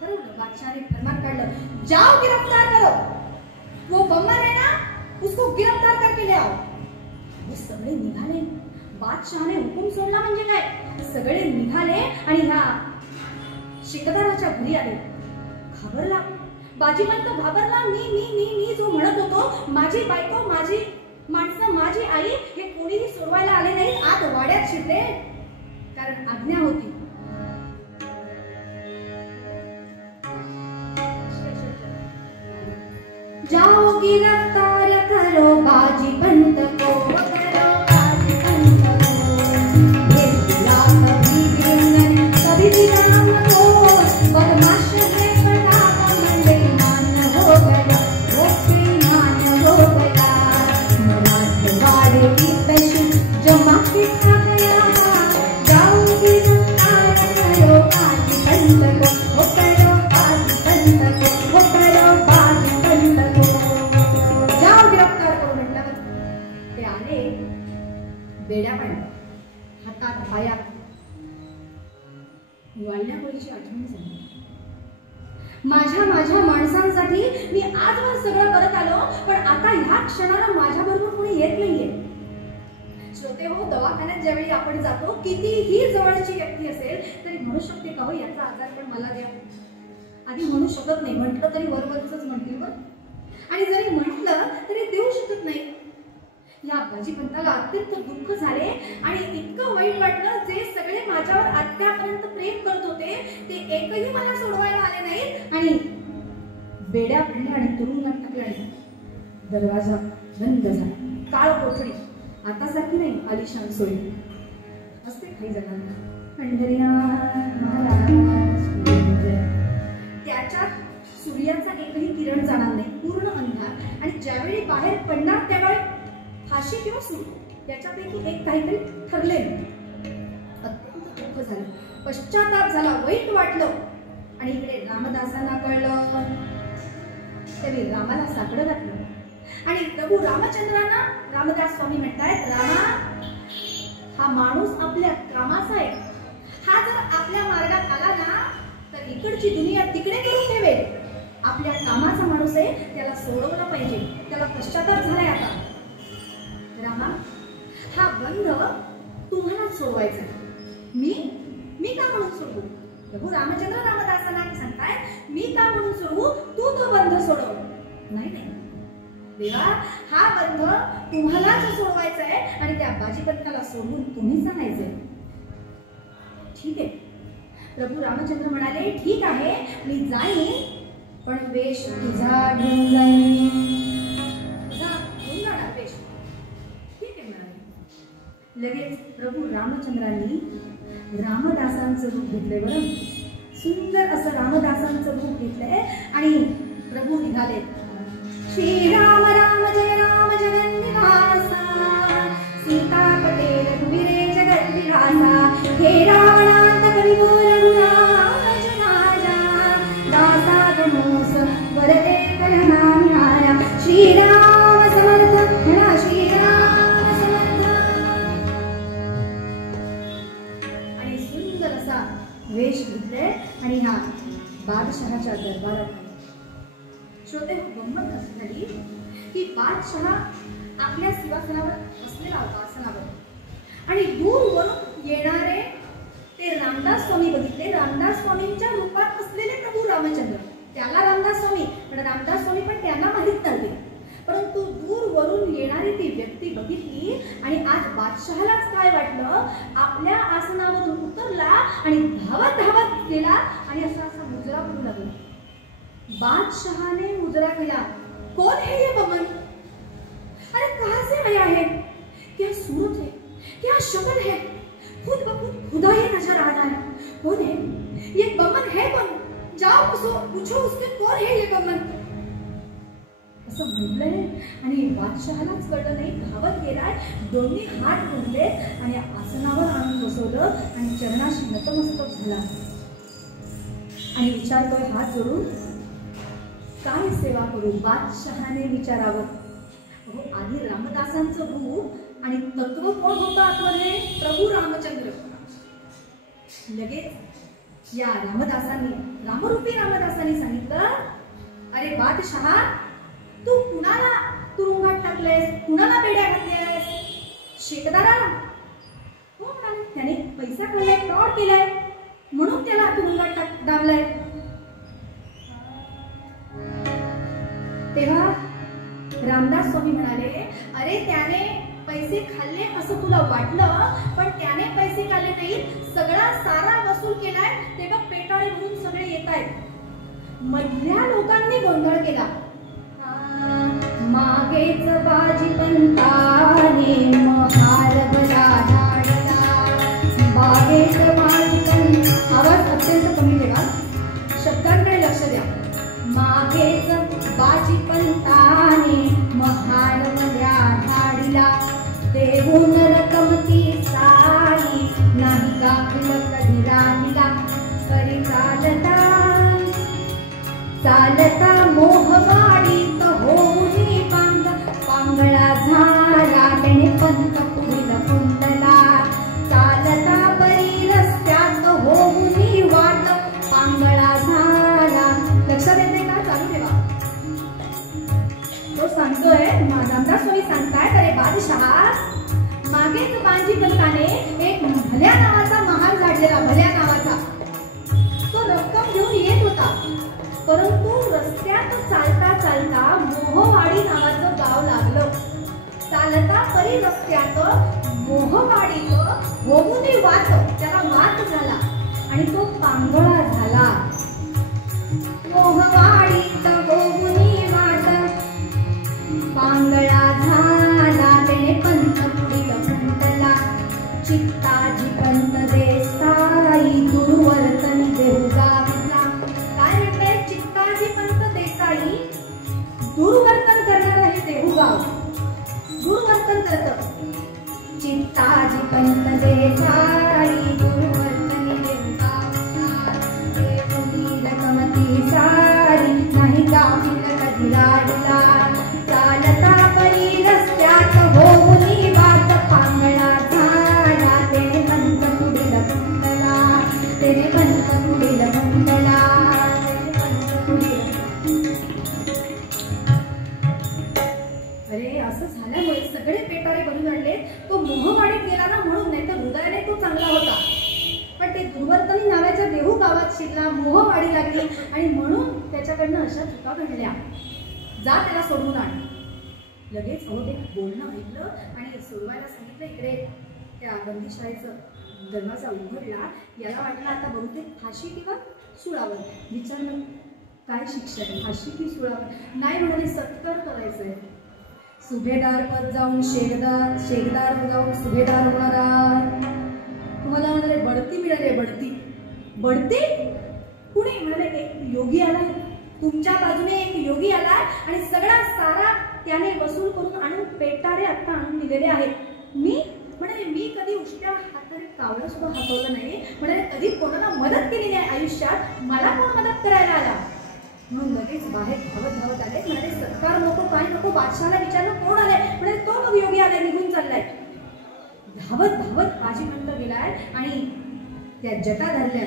ठरवलं, बादशाहने फरमान काढलं, जाओ गिरफ्तार करो, वो बम्बर है ना उसको गिरफ्तार करके ले आओ. हे सगळे निघाले. बादशहाने हुकूम सोडला म्हणजे काय, सगळे निघाले आणि ह्या शिकदाराच्या घरी आले. घाबरला बाजीपंत, घाबरला. मी जो म्हणत होतो, माझी बायको, माझी माणसं, माझी आई, हे कोणीही सोडवायला आले नाही. आत वाड्यात शिरले, कारण आज्ञा होती. जाओ गिरफ्तार करो बाजीपंत को, करो बाजीपंत को, ये दिला कभी भी कभी भी राम को, बदमाश है बड़ा कमले मान हो गया, वो मान हो गया. मराठवाड़े की तशी जमा के खा गया, जाओ गिरफ्तार करो बाजीपंत को, वो करो बाजीपंत को, वो करो बाजीपंत को. जाओ गिरफ्तार करो म्हटल्यावर ते आले. बेड्या पाडल्या, हातात पायात वाळण्यापोळीची आठवण झाली. माझ्या माणसांसाठी मी आजवर सगळं करत आलो, पण आता ह्या क्षणाला माझ्या बरोबर कोणी येत नाहीये. श्रोते हो, दवाखान्यात ज्यावेळी आपण जातो, कितीही जवळची व्यक्ती असेल तरी म्हणू शकते का हो याचा आजार पण मला द्या, आधी म्हणू शकत नाही. म्हटलं तरी वरवरच म्हणतील बरं, आणि जरी म्हटलं तरी देऊ शकत नाही. या बाजीपंताला अत्यंत दुःख झाले आणि इतकं वाईट वाटलं, जे सगळे माझ्यावर आत्तापर्यंत प्रेम करत होते ते एकही मला सोडवायला आले नाहीत. आणि बेड्या पडल्या आणि तुरुंगात टाकल्या. दरवाजा बंद झाला. काळ कोठडी, आता सारखी नाही आलिशान सोयी असते काही जणांना. पंढरीनाथ महाराज, त्याच्यात सूर्याचा एकही किरण जाणार नाही. संपूर्ण अंधार आणि ज्यावेळी बाहेर पडणार त्यावेळी फाशी किंवा सूट याच्यापैकी एक काहीतरी ठरले. अत्यंत दुःख झालं, पश्चाताप झाला, वाईट वाटलं. आणि इकडे रामदासांना कळलं. त्यांनी रामाला साकडं घातलं आणि प्रभू रामचंद्रांना रामदास स्वामी म्हणतायत, रामा हा माणूस आपल्या कामाचा आहे. हा जर आपल्या मार्गात आला ना तर इकडची दुनिया तिकडे करून ठेवेल. आपल्या कामाचा माणूस आहे, त्याला सोडवलं पाहिजे. त्याला पश्चाताप झालाय. आता रामा हा बंध तुम्हालाच सोडवायचा. मी का म्हणून सोडवू? प्रभू रामचंद्र रामदासांना सांगताय, मी का म्हणून सोडवू? तू तो बंध सोडव. नाही नाही देवा, हा बंध तुम्हालाच सोडवायचा आहे आणि त्या बाजीपंताला सोडून तुम्हीच आणायचंय. ठीक आहे. प्रभू रामचंद्र म्हणाले, ठीक आहे मी जाईन, पण वेश तुझा घेऊन जाईन. तुझा घेऊन जाणार वेश? ठीक आहे म्हणाले. लगेच प्रभू रामचंद्रांनी रामदासांचं रूप घेतलंय. बरं सुंदर असं रामदासांचं रूप घेतलंय आणि प्रभू निघाले. श्रीराम राम जय राम जगन्निवासा, सीतापते रघुवीरे जगद्विलासा, हे रावणांत कविगो रघुराज राजा, दासा तमोस वरदे करणाऱ्या, श्रीराम समर्थ म्हणा, श्रीराम समर्थ. आणि सुंदर असा वेश घेतलाय आणि हा बादशहाच्या दरबारात. श्रोते, गंमत अशी झाली की बादशहा आपल्या सिंहासनावर बसलेला होता, आसनावर, आणि दूरवरून येणारे ते रामदास स्वामी बघितले. रामदास स्वामींच्या रूपात असलेले प्रभू रामचंद्र. त्याला रामदास स्वामी, पण रामदास स्वामी पण त्यांना माहित नव्हते. परंतु दूरवरून येणारी ती व्यक्ती बघितली आणि आज बादशहालाच काय वाटलं, आपल्या आसनावरून उतरला आणि धावत धावत गेला आणि असा मुजरा करू लागला. बादशाह ने मुजरा किया, कौन है ये बमन? अरे कहां से आया है? क्या सूरत है, क्या शक्ल है, खुद ब खुद खुदा ही नजर आ रहा है. कौन है ये बमन? है कौन? जाओ पूछो उसके, कौन है ये बमन? असं म्हटलंय आणि बादशहालाच कळलं नाही. धावत गेलाय, दोन्ही हात जोडले आणि आसनावर आणून बसवलं आणि चरणाशी नतमस्तक झाला आणि विचारतोय हात जोडून, काय सेवा करू? बादशहाने विचारावं. आधी रामदासांचं रूप आणि तत्व कोण होतं आतमध्ये? प्रभू रामचंद्र. लगेच या रामदासांनी, रामरूपी रामदासांनी सांगितलं, अरे बादशहा, तू कुणाला तुरुंगात टाकलेस? कुणाला बेड्या घातल्यास? शेतदाराला. हो म्हणाले, त्याने पैसा खाल्लाय, फ्रॉड केलाय, म्हणून त्याला तुरुंगात डावलाय. तेव्हा रामदास स्वामी म्हणाले, अरे त्याने पैसे खाल्ले असं तुला वाटलं, पण त्याने पैसे खाल्ले नाही, सगळा सारा वसूल केलाय. ते बघ पेटाळे म्हणून सगळे येत आहेत. मधल्या लोकांनी गोंधळ केला. मागेच बाजीपंताने महार भला धाडला, मागेच बाजीपंत. आवाज अत्यंत कमी ठेवा, शब्दांकडे लक्ष द्या. मागेच बाजीपंताने महार भल्या धाडला, देऊन रकमती सारी नाही गाफील कधी राहिला. करी चालता चालता मोहवाडीत होऊनी पांगळा झाला, त्याने पंत पुढील कुंडला. चालता बरी रस्त्यात होऊनी वाट, पांगळा झाला. लक्षात येते का? चालू ठेवा. तो सांगतोय, रामदास स्वामी सांगतायत, अरे बादशहा, मागेच बाजीपंताने एक भल्या नावाचा महार झाडलेला, भल्या नावाचा. तो रक्कम घेऊन येत होता, परंतु रस्त्यात चालता चालता मोहवाडी नावाचं गाव लागलं. चालता परी रस्त्यात मोहवाडीत होऊनी वाट, त्याला वाट झाला आणि तो पांगळा झाला. मोहवाडीत होऊनी वाट, पांगळा झाला, त्याने पंत पुढील कुंडला. चित्ताजी पंत देसाई दुर्वर्तनी देऊ गावला. काय म्हणताय? चित्ताजी पंत देसाई अरे असं झाल्यामुळे सगळे पेटारे भरून आणले. तो मोहवाडीत गेला ना म्हणून, नाही तर हृदयाने तो चांगला होता. पण ते दुर्वर्तनी नावाच्या देहू गावात शिरला, मोहवाडी लागली आणि म्हणून त्याच्याकडनं अशा चुका घडल्या. जा त्याला सोडून आण. लगेच ते बोलणं ऐकलं आणि सोडवायला सांगितलं. इकडे त्या बंदीशाळेचं दरवाजा उघडला. याला वाटलं आता बहुतेक फाशी किंवा सुळावर. विचारलं काय शिक्षा आहे, फाशी की सुळावर? नाही म्हणाले, सत्कार करायचंय. सुभेदार पद जाऊन शेगदार जाऊन सुभेदार होणारा. तुम्हाला म्हणाले बढती मिळाली. बढती कुणी? म्हणाले एक योगी आलाय, तुमच्या बाजूने एक योगी आलाय आणि सगळा सारा त्याने वसूल करून आणून पेटारे आता आणून दिलेले आहेत. मी म्हणाले मी कधी उष्ट्या हाताने कावळा सुद्धा हातवलं नाही. म्हणाले कधी कोणाला मदत केली नाही आयुष्यात. मला कोण मदत करायला आला? म्हणून लगेच बाहेर धावत आले. म्हणाले सत्कार नको काय नको. बादशाला विचारलं कोण आले? म्हणाले तो मग योगी आलाय, निघून चाललाय. धावत बाजीपंत गेलाय आणि त्या जटा धरल्या.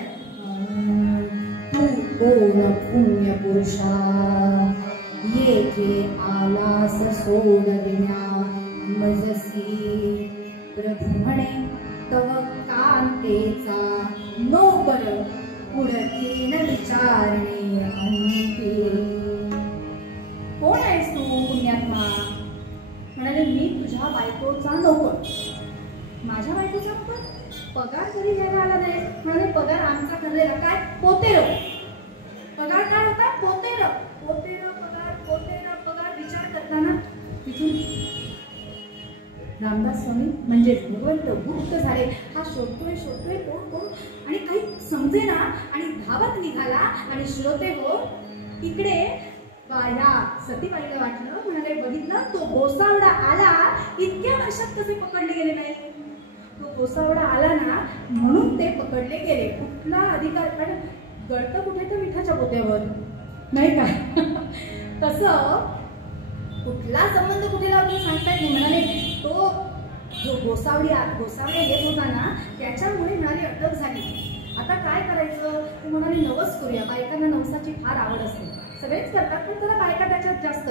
तू कोण पुण्य पुरुषा, येथे आलास सोडविण्या मजसी. प्रभू म्हणे तव कांतेचा नोकर पुढतीन विचारणे अंते. कोण आहेस तू पुण्यात्मा? म्हणाले मी तुझ्या बायकोचा नोकर. माझ्या बायकोचा नोकर? पगार तरी घ्यायला आला नाही. म्हणाले पगार आमचा ठरलेला. काय? पोतेर. पगार काय होता? पोतेर पगार. विचार करताना तिथून रामदास स्वामी म्हणजे भगवंत गुप्त झाले. हा शोधतोय कोण आणि काही समजेना आणि धावत निघाला. आणि श्रोते हो इकडे ह्या सतीबाईला वाटलं. म्हणाले बघितलं तो गोसावडा आला, इतक्या वर्षात कसे पकडले गेले नाही? तो गोसावडा आला ना म्हणून ते पकडले गेले. कुठला अधिकार? कारण गळतं कुठे तर मिठाच्या पोत्यावर, नाही का? तसं कुठला संबंध कुठे लावला सांगता येत नाही. म्हणाले तो जो गोसावडे येत होता ना त्याच्यामुळे म्हणाले अटक झाली. आता काय करायचं? ते म्हणाले नवस करूया. बायकांना नवसाची फार आवड असते, सगळेच करतात पण त्याला बायका त्याच्यात जास्त.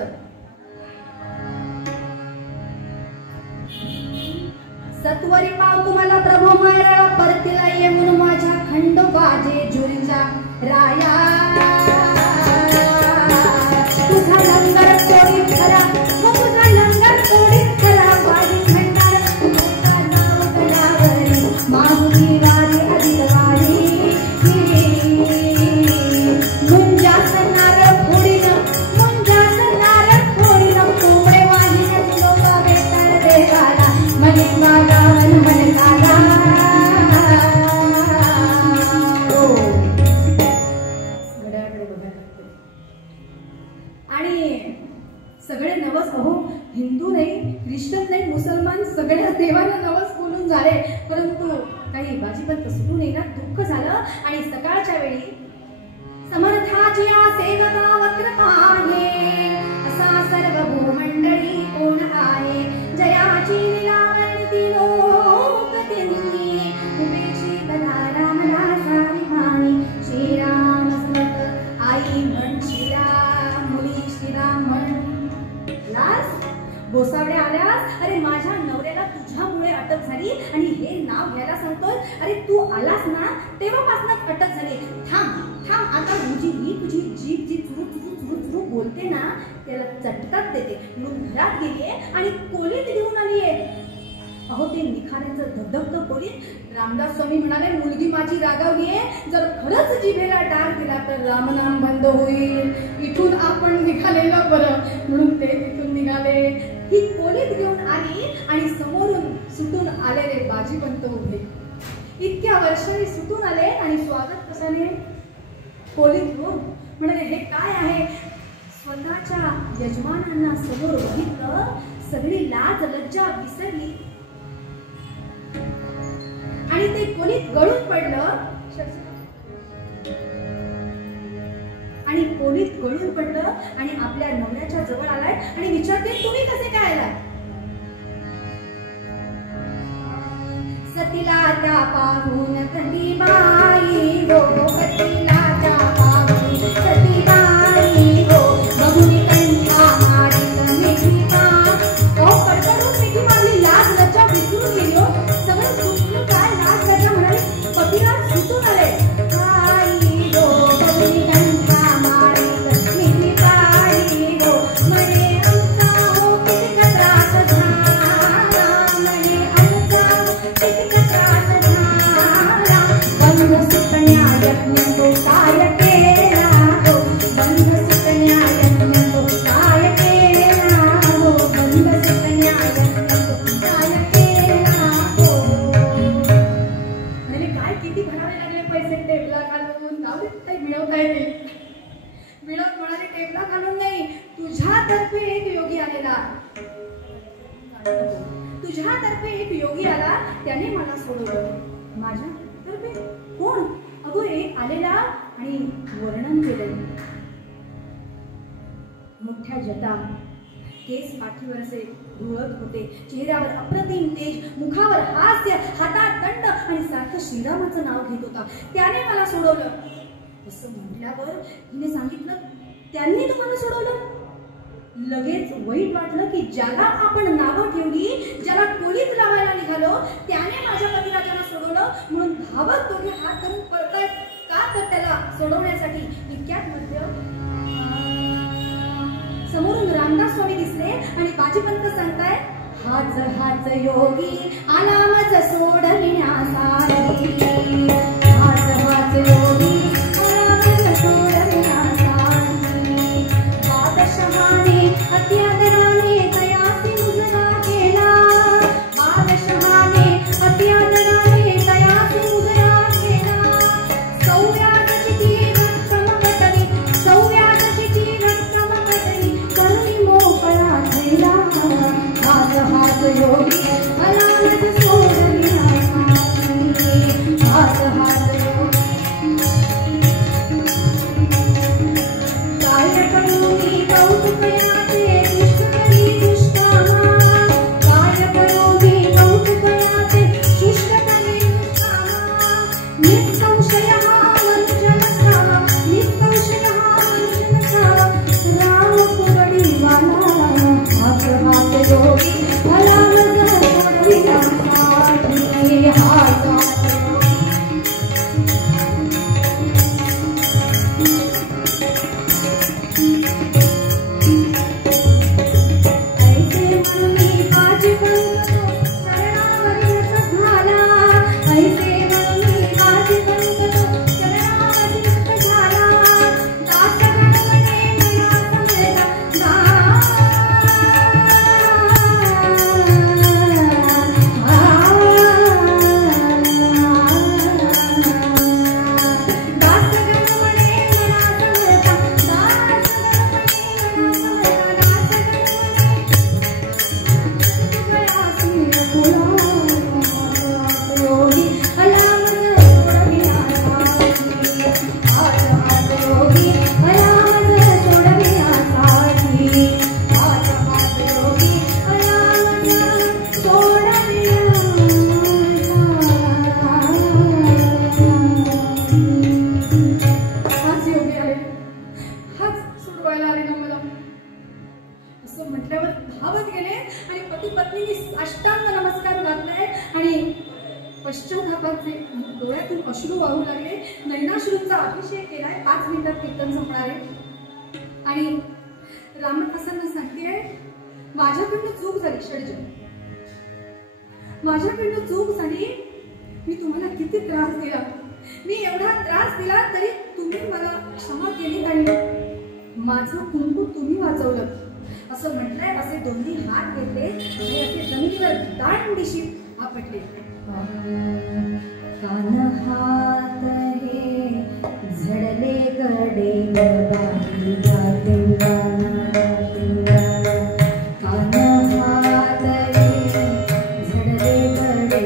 सत्वरी पाव तुम्हाला प्रभू मारा, परतीला ये म्हणून माझ्या खंडोबाजे जुरीचा राया. तुझा लंगर तोडी खरा, तुझा लंगर तोडी खरा. वाडी खंडार तुझा नाव गडावरी, माहुली वारी अधिकवारी. मुंजासनार फोडीन कोंबडे वाहिन लोका बेतार देवाला. मनीत मागावन मनकाला. सगळे नवस हिंदू नाही, ख्रिश्चन नाही, मुसलमान सगळ्या देवांना नवस बोलून झाले. परंतु काही बाजीपंत सुटून येणार. दुःख झालं आणि सकाळच्या वेळी समर्थाची सेवका वक्र आहे, असा सर्व भूमंडळी कोण आहे. जयाची लीलावती लोक त्यांनी, उभेची बधारा मला साविमानी. श्रीराम स्मृत आई म्हण श्रीराम, मुली श्रीराम म्हण. गोसावड्या आल्यास अरे माझ्या नवऱ्याला तुझ्यामुळे अटक झाली आणि हे नाव घ्यायला सांगतोय. अरे तू आलास ना तेव्हापासूनच अटक झाली. थांब आता ही तुझी जीभ जी चुरू बोलते ना त्याला चटकाच देते. म्हणून घरात गेलीये आणि कोलीत घेऊन आलीये. ते निखाऱ्याचं धगधगतं कोलीत. रामदास स्वामी म्हणाले मुलगी माझी रागावलीये, जर खरंच जिभेला डाग दिला तर रामनाम बंद होईल. इथून आपण निघालेलं बरं. म्हणून ते तिथून निघाले. ही कोलीत घेऊन आली आणि समोरून सुटून आलेले बाजीपंत उभे. इतक्या वर्षांनी सुटून आले आणि स्वागत कशाने? कोलीत घेऊन. म्हणाले हे काय आहे? स्वतःच्या यजमानांना समोर बघितलं, सगळी लाज लज्जा विसरली आणि ते कोलीत गळून पडलं. आणि आपल्या नवऱ्याच्या जवळ आलाय आणि विचारते तुम्ही कसे काय आलाय? सतीला त्या पाहून कधी बाई हो, सतीला त्या पाहून सती बाई हो, बघून कंठा मारित मिठी पा. आलेला. तुझ्यातर्फे एक योगी आला, त्याने मला सोडवलं. माझ्यातर्फे कोण? अगो एक आलेला आणि वर्णन केलं. मोठ्या जटा, केस पाठीवर असे धुळत होते, चेहऱ्यावर अप्रतिम तेज, मुखावर हास्य, हातात दंड आणि सारखं श्रीरामाचं नाव घेत होता. त्याने मला सोडवलं. असं म्हटल्यावर हिने सांगितलं, त्यांनी तुम्हाला सोडवलं? लगेच वाईट वाटलं की ज्याला आपण नावं ठेवली, ज्याला कोलीत लावायला निघालो, त्याने माझ्या पतिराजाला सोडवलं. म्हणून धावत दोघे हात धरून पळतायत का, तर त्याला सोडवण्यासाठी. इतक्यात मध्य समोरून रामदास स्वामी दिसले आणि बाजीपंत सांगताय, हाच हाच योगी आला मज सोडविण्यासाठी. हाच हाच योगी आला मज सोडविण्यासाठी. बादशहाने अत्यादराने तयासी मुजरा केला. बादशहाने अत्यादराने तयासी मुजरा केला. सौव्याची ती रक्कम पटली, सौव्याची ती रक्कम पटली, करुणी मोकळा थैला. हाच हाच योगी आला मज सोडविण्यासाठी. हाच हाच योगी काय करू मी कौतुक याचे, दुष्ट करी दुष्कामा. काय करू मी कौतुक याचे, शिष्ट करी दुष्कामा. निसंशय हा मनुष्य नसावा, निसंशय हा मनुष्य नसावा, राम कुवडीवाला. हाच हाच योगी आला मज सोडविण्यासाठी. हाच हाच ऐसे म्हणून बाजीपंत शरणावरीत झाला. ऐसे म्हणून बाजीपंत शरणावरीत झाला. दासगणमने मया समजा, म्हटल्यावर धावत गेले आणि पती पत्नीने साष्टांग नमस्कार घातलाय आणि पश्चातापाचे डोळ्यातून अश्रू वाहू लागले. नयनाश्रूंचा अभिषेक केलाय. 5 मिनिटात कीर्तन संपणार आहे. आणि रामदासांना सांगते, माझ्याकडनं चूक झाली षडज, माझ्याकडनं चूक झाली. मी तुम्हाला किती त्रास दिला, मी एवढा त्रास दिला तरी तुम्ही मला क्षमा केली आणि माझं कुंकू तुम्ही वाचवलं. असं म्हटलंय. असे दोन्ही हात घेतले आणि असे जमिनीवर दांडीशी आपटले. कान हात हे झडले कडे बाई जाते कान हात हे झडले कडे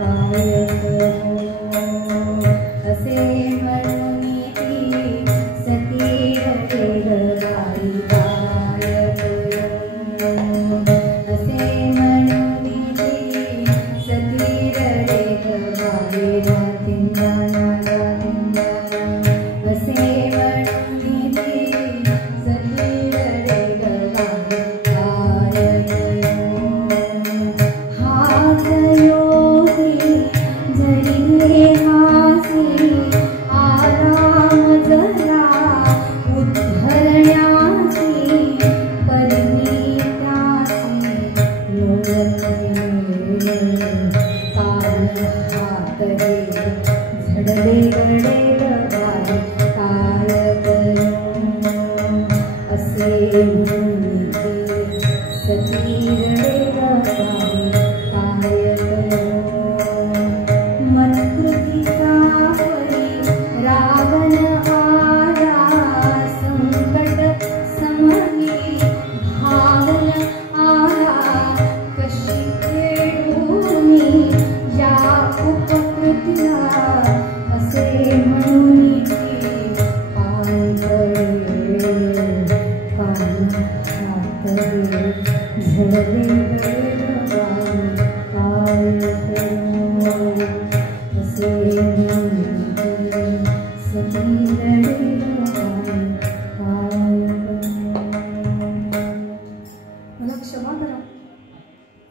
बाई असे म्हणून ती सती रडे बाई. Save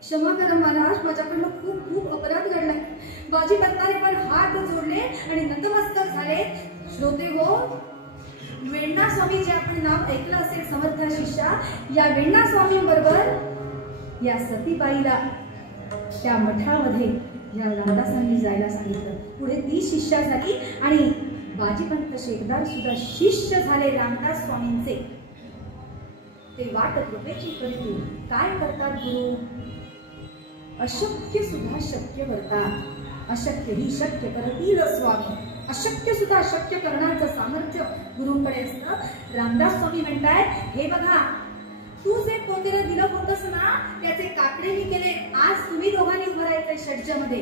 क्षमा करा महाराज, माझ्याकडनं खूप खूप अपराध घडलाय. बाजीपंताने पण हात जोडले आणि नतमस्तक झाले. श्रोते हो, वेण्णा स्वामी जे आपण नाव ऐकलं असेल, समर्थ शिष्या, या वेण्णा स्वामी बरोबर या सतीबाईला त्या मठामध्ये या रामदासांनी जायला सांगितलं. पुढे ती शिष्या झाली आणि बाजीपंत शेखदार सुद्धा शिष्य झाले रामदास स्वामींचे. ते वाट कृपेची करीतू काय करतात गुरु, अशक्य सुद्धा शक्य करतात, अशक्य ही शक्य करतील स्वामी. अशक्य सुद्धा शक्य करण्याचं सामर्थ्य गुरुंकडे असतं. रामदास स्वामी म्हणतायत, हे बघा, तू जे पोतेला दिलं होतंस ना, त्याचे काकडे मी केले. आज तुम्ही दोघांनी उभं राहायचंय षड्जमध्ये,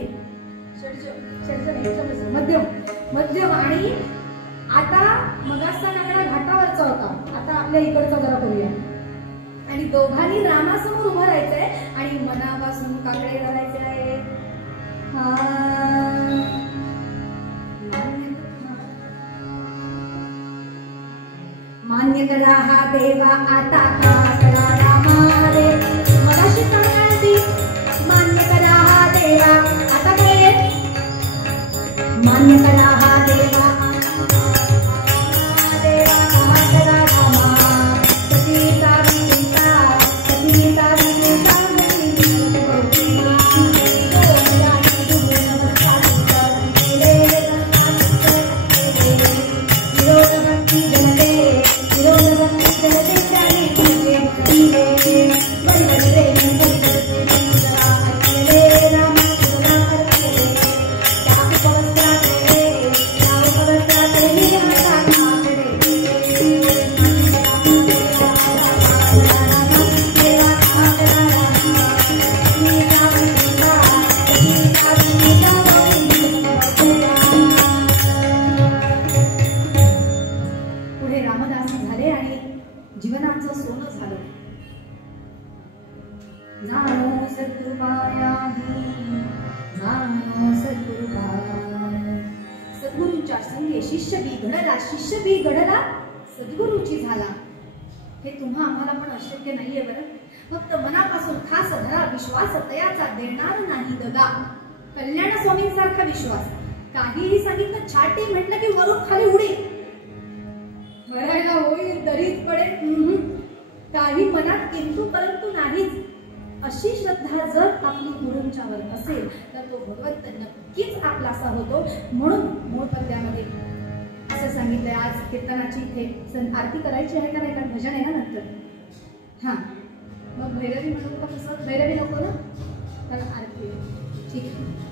मध्यम. आणि आता मगाचा नागडा घाटावरचा होता, आता आपल्या इकडचा जरा करूया. आणि दोघांनी रामासमोर उभं राहायचंय आणि मनापासून काकडे घालायचे आहे. मान्य करा हा देवा आता काकडा रामा रे. मगाशी सांगायची मान्य करा हा देवा, आता काय मान्य करा हा देवा. जीवनाचं सोनं झालं. जाणो सद्गुरुपायाही, जाणो सद्गुरुपाय. सद्गुरूंच्या संगे शिष्य बी घडला सद्गुरूची झाला. हे तुम्हा आम्हाला पण अशक्य नाहीये बरं. फक्त मनापासून खास धरा विश्वास, तयाचा देणार नाही दगा. कल्याण स्वामींसारखा विश्वास. काहीही सांगितलं छाटी म्हटलं की वरून खाली उडी, भरायला होईल दरीत पडेल, काही मनात किंतु परंतु नाहीच. अशी श्रद्धा जर आपली गुरूंच्यावर असेल तर तो भगवंत नक्कीच आपलासा होतो. म्हणून मूळ पद्यामध्ये असं सांगितलंय. आज कीर्तनाची इथे आरती करायची आहे का नाही, कारण भजन आहे ना नंतर. हा, मग भैरवी म्हणू का? कसं भैरवी नको ना, तर आरती ठीक आहे.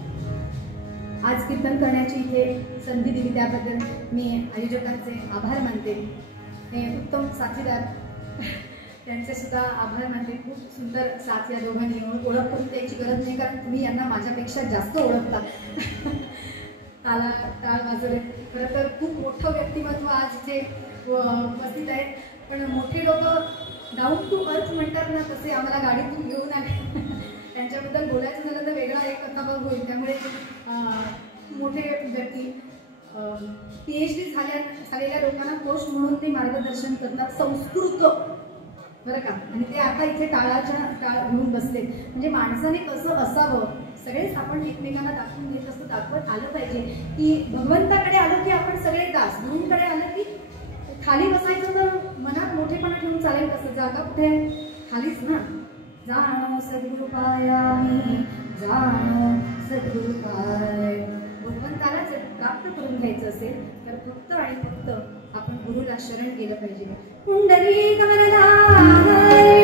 आज कीर्तन करण्याची इथे संधी दिली त्याबद्दल मी आयोजकांचे आभार मानते. हे उत्तम साथीदार, त्यांचे सुद्धा आभार मानते. खूप सुंदर साथ या दोघांनी. ओळख करून द्यायची गरज नाही, कारण तुम्ही यांना माझ्यापेक्षा जास्त ओळखता. टाळ वाजवले. खरं तर खूप मोठं व्यक्तिमत्व आज इथे उपस्थित आहेत. पण मोठे लोक डाऊन टू अर्थ म्हणतात ना, तसे आम्हाला गाडीतून घेऊन आले. त्यांच्याबद्दल बोलायचं झालं तर वेगळा एक कथाभाग होईल. त्यामुळे मोठे व्यक्ती PhD झालेल्या लोकांना कोच म्हणून ते मार्गदर्शन करतात, संस्कृत बरं का. आणि ते आता इथे टाळ घेऊन बसले. म्हणजे माणसाने कसं असावं, सगळेच आपण एकमेकांना दाखवून घेत असतो. दाखवत आलं पाहिजे की भगवंताकडे आलो की आपण सगळे दास, गुरूंकडे आलं की खाली बसायचं. तर मनात मोठेपणा ठेवून चालेल कसं? जागा कुठे? खालीच ना. जाणो सद्गुरुपायामी, जाणो सद्गुरुपाय. भगवंताला जर प्राप्त करून घ्यायचं असेल तर फक्त आणि फक्त आपण गुरुला शरण गेलं पाहिजे. कुंडली कमलधारी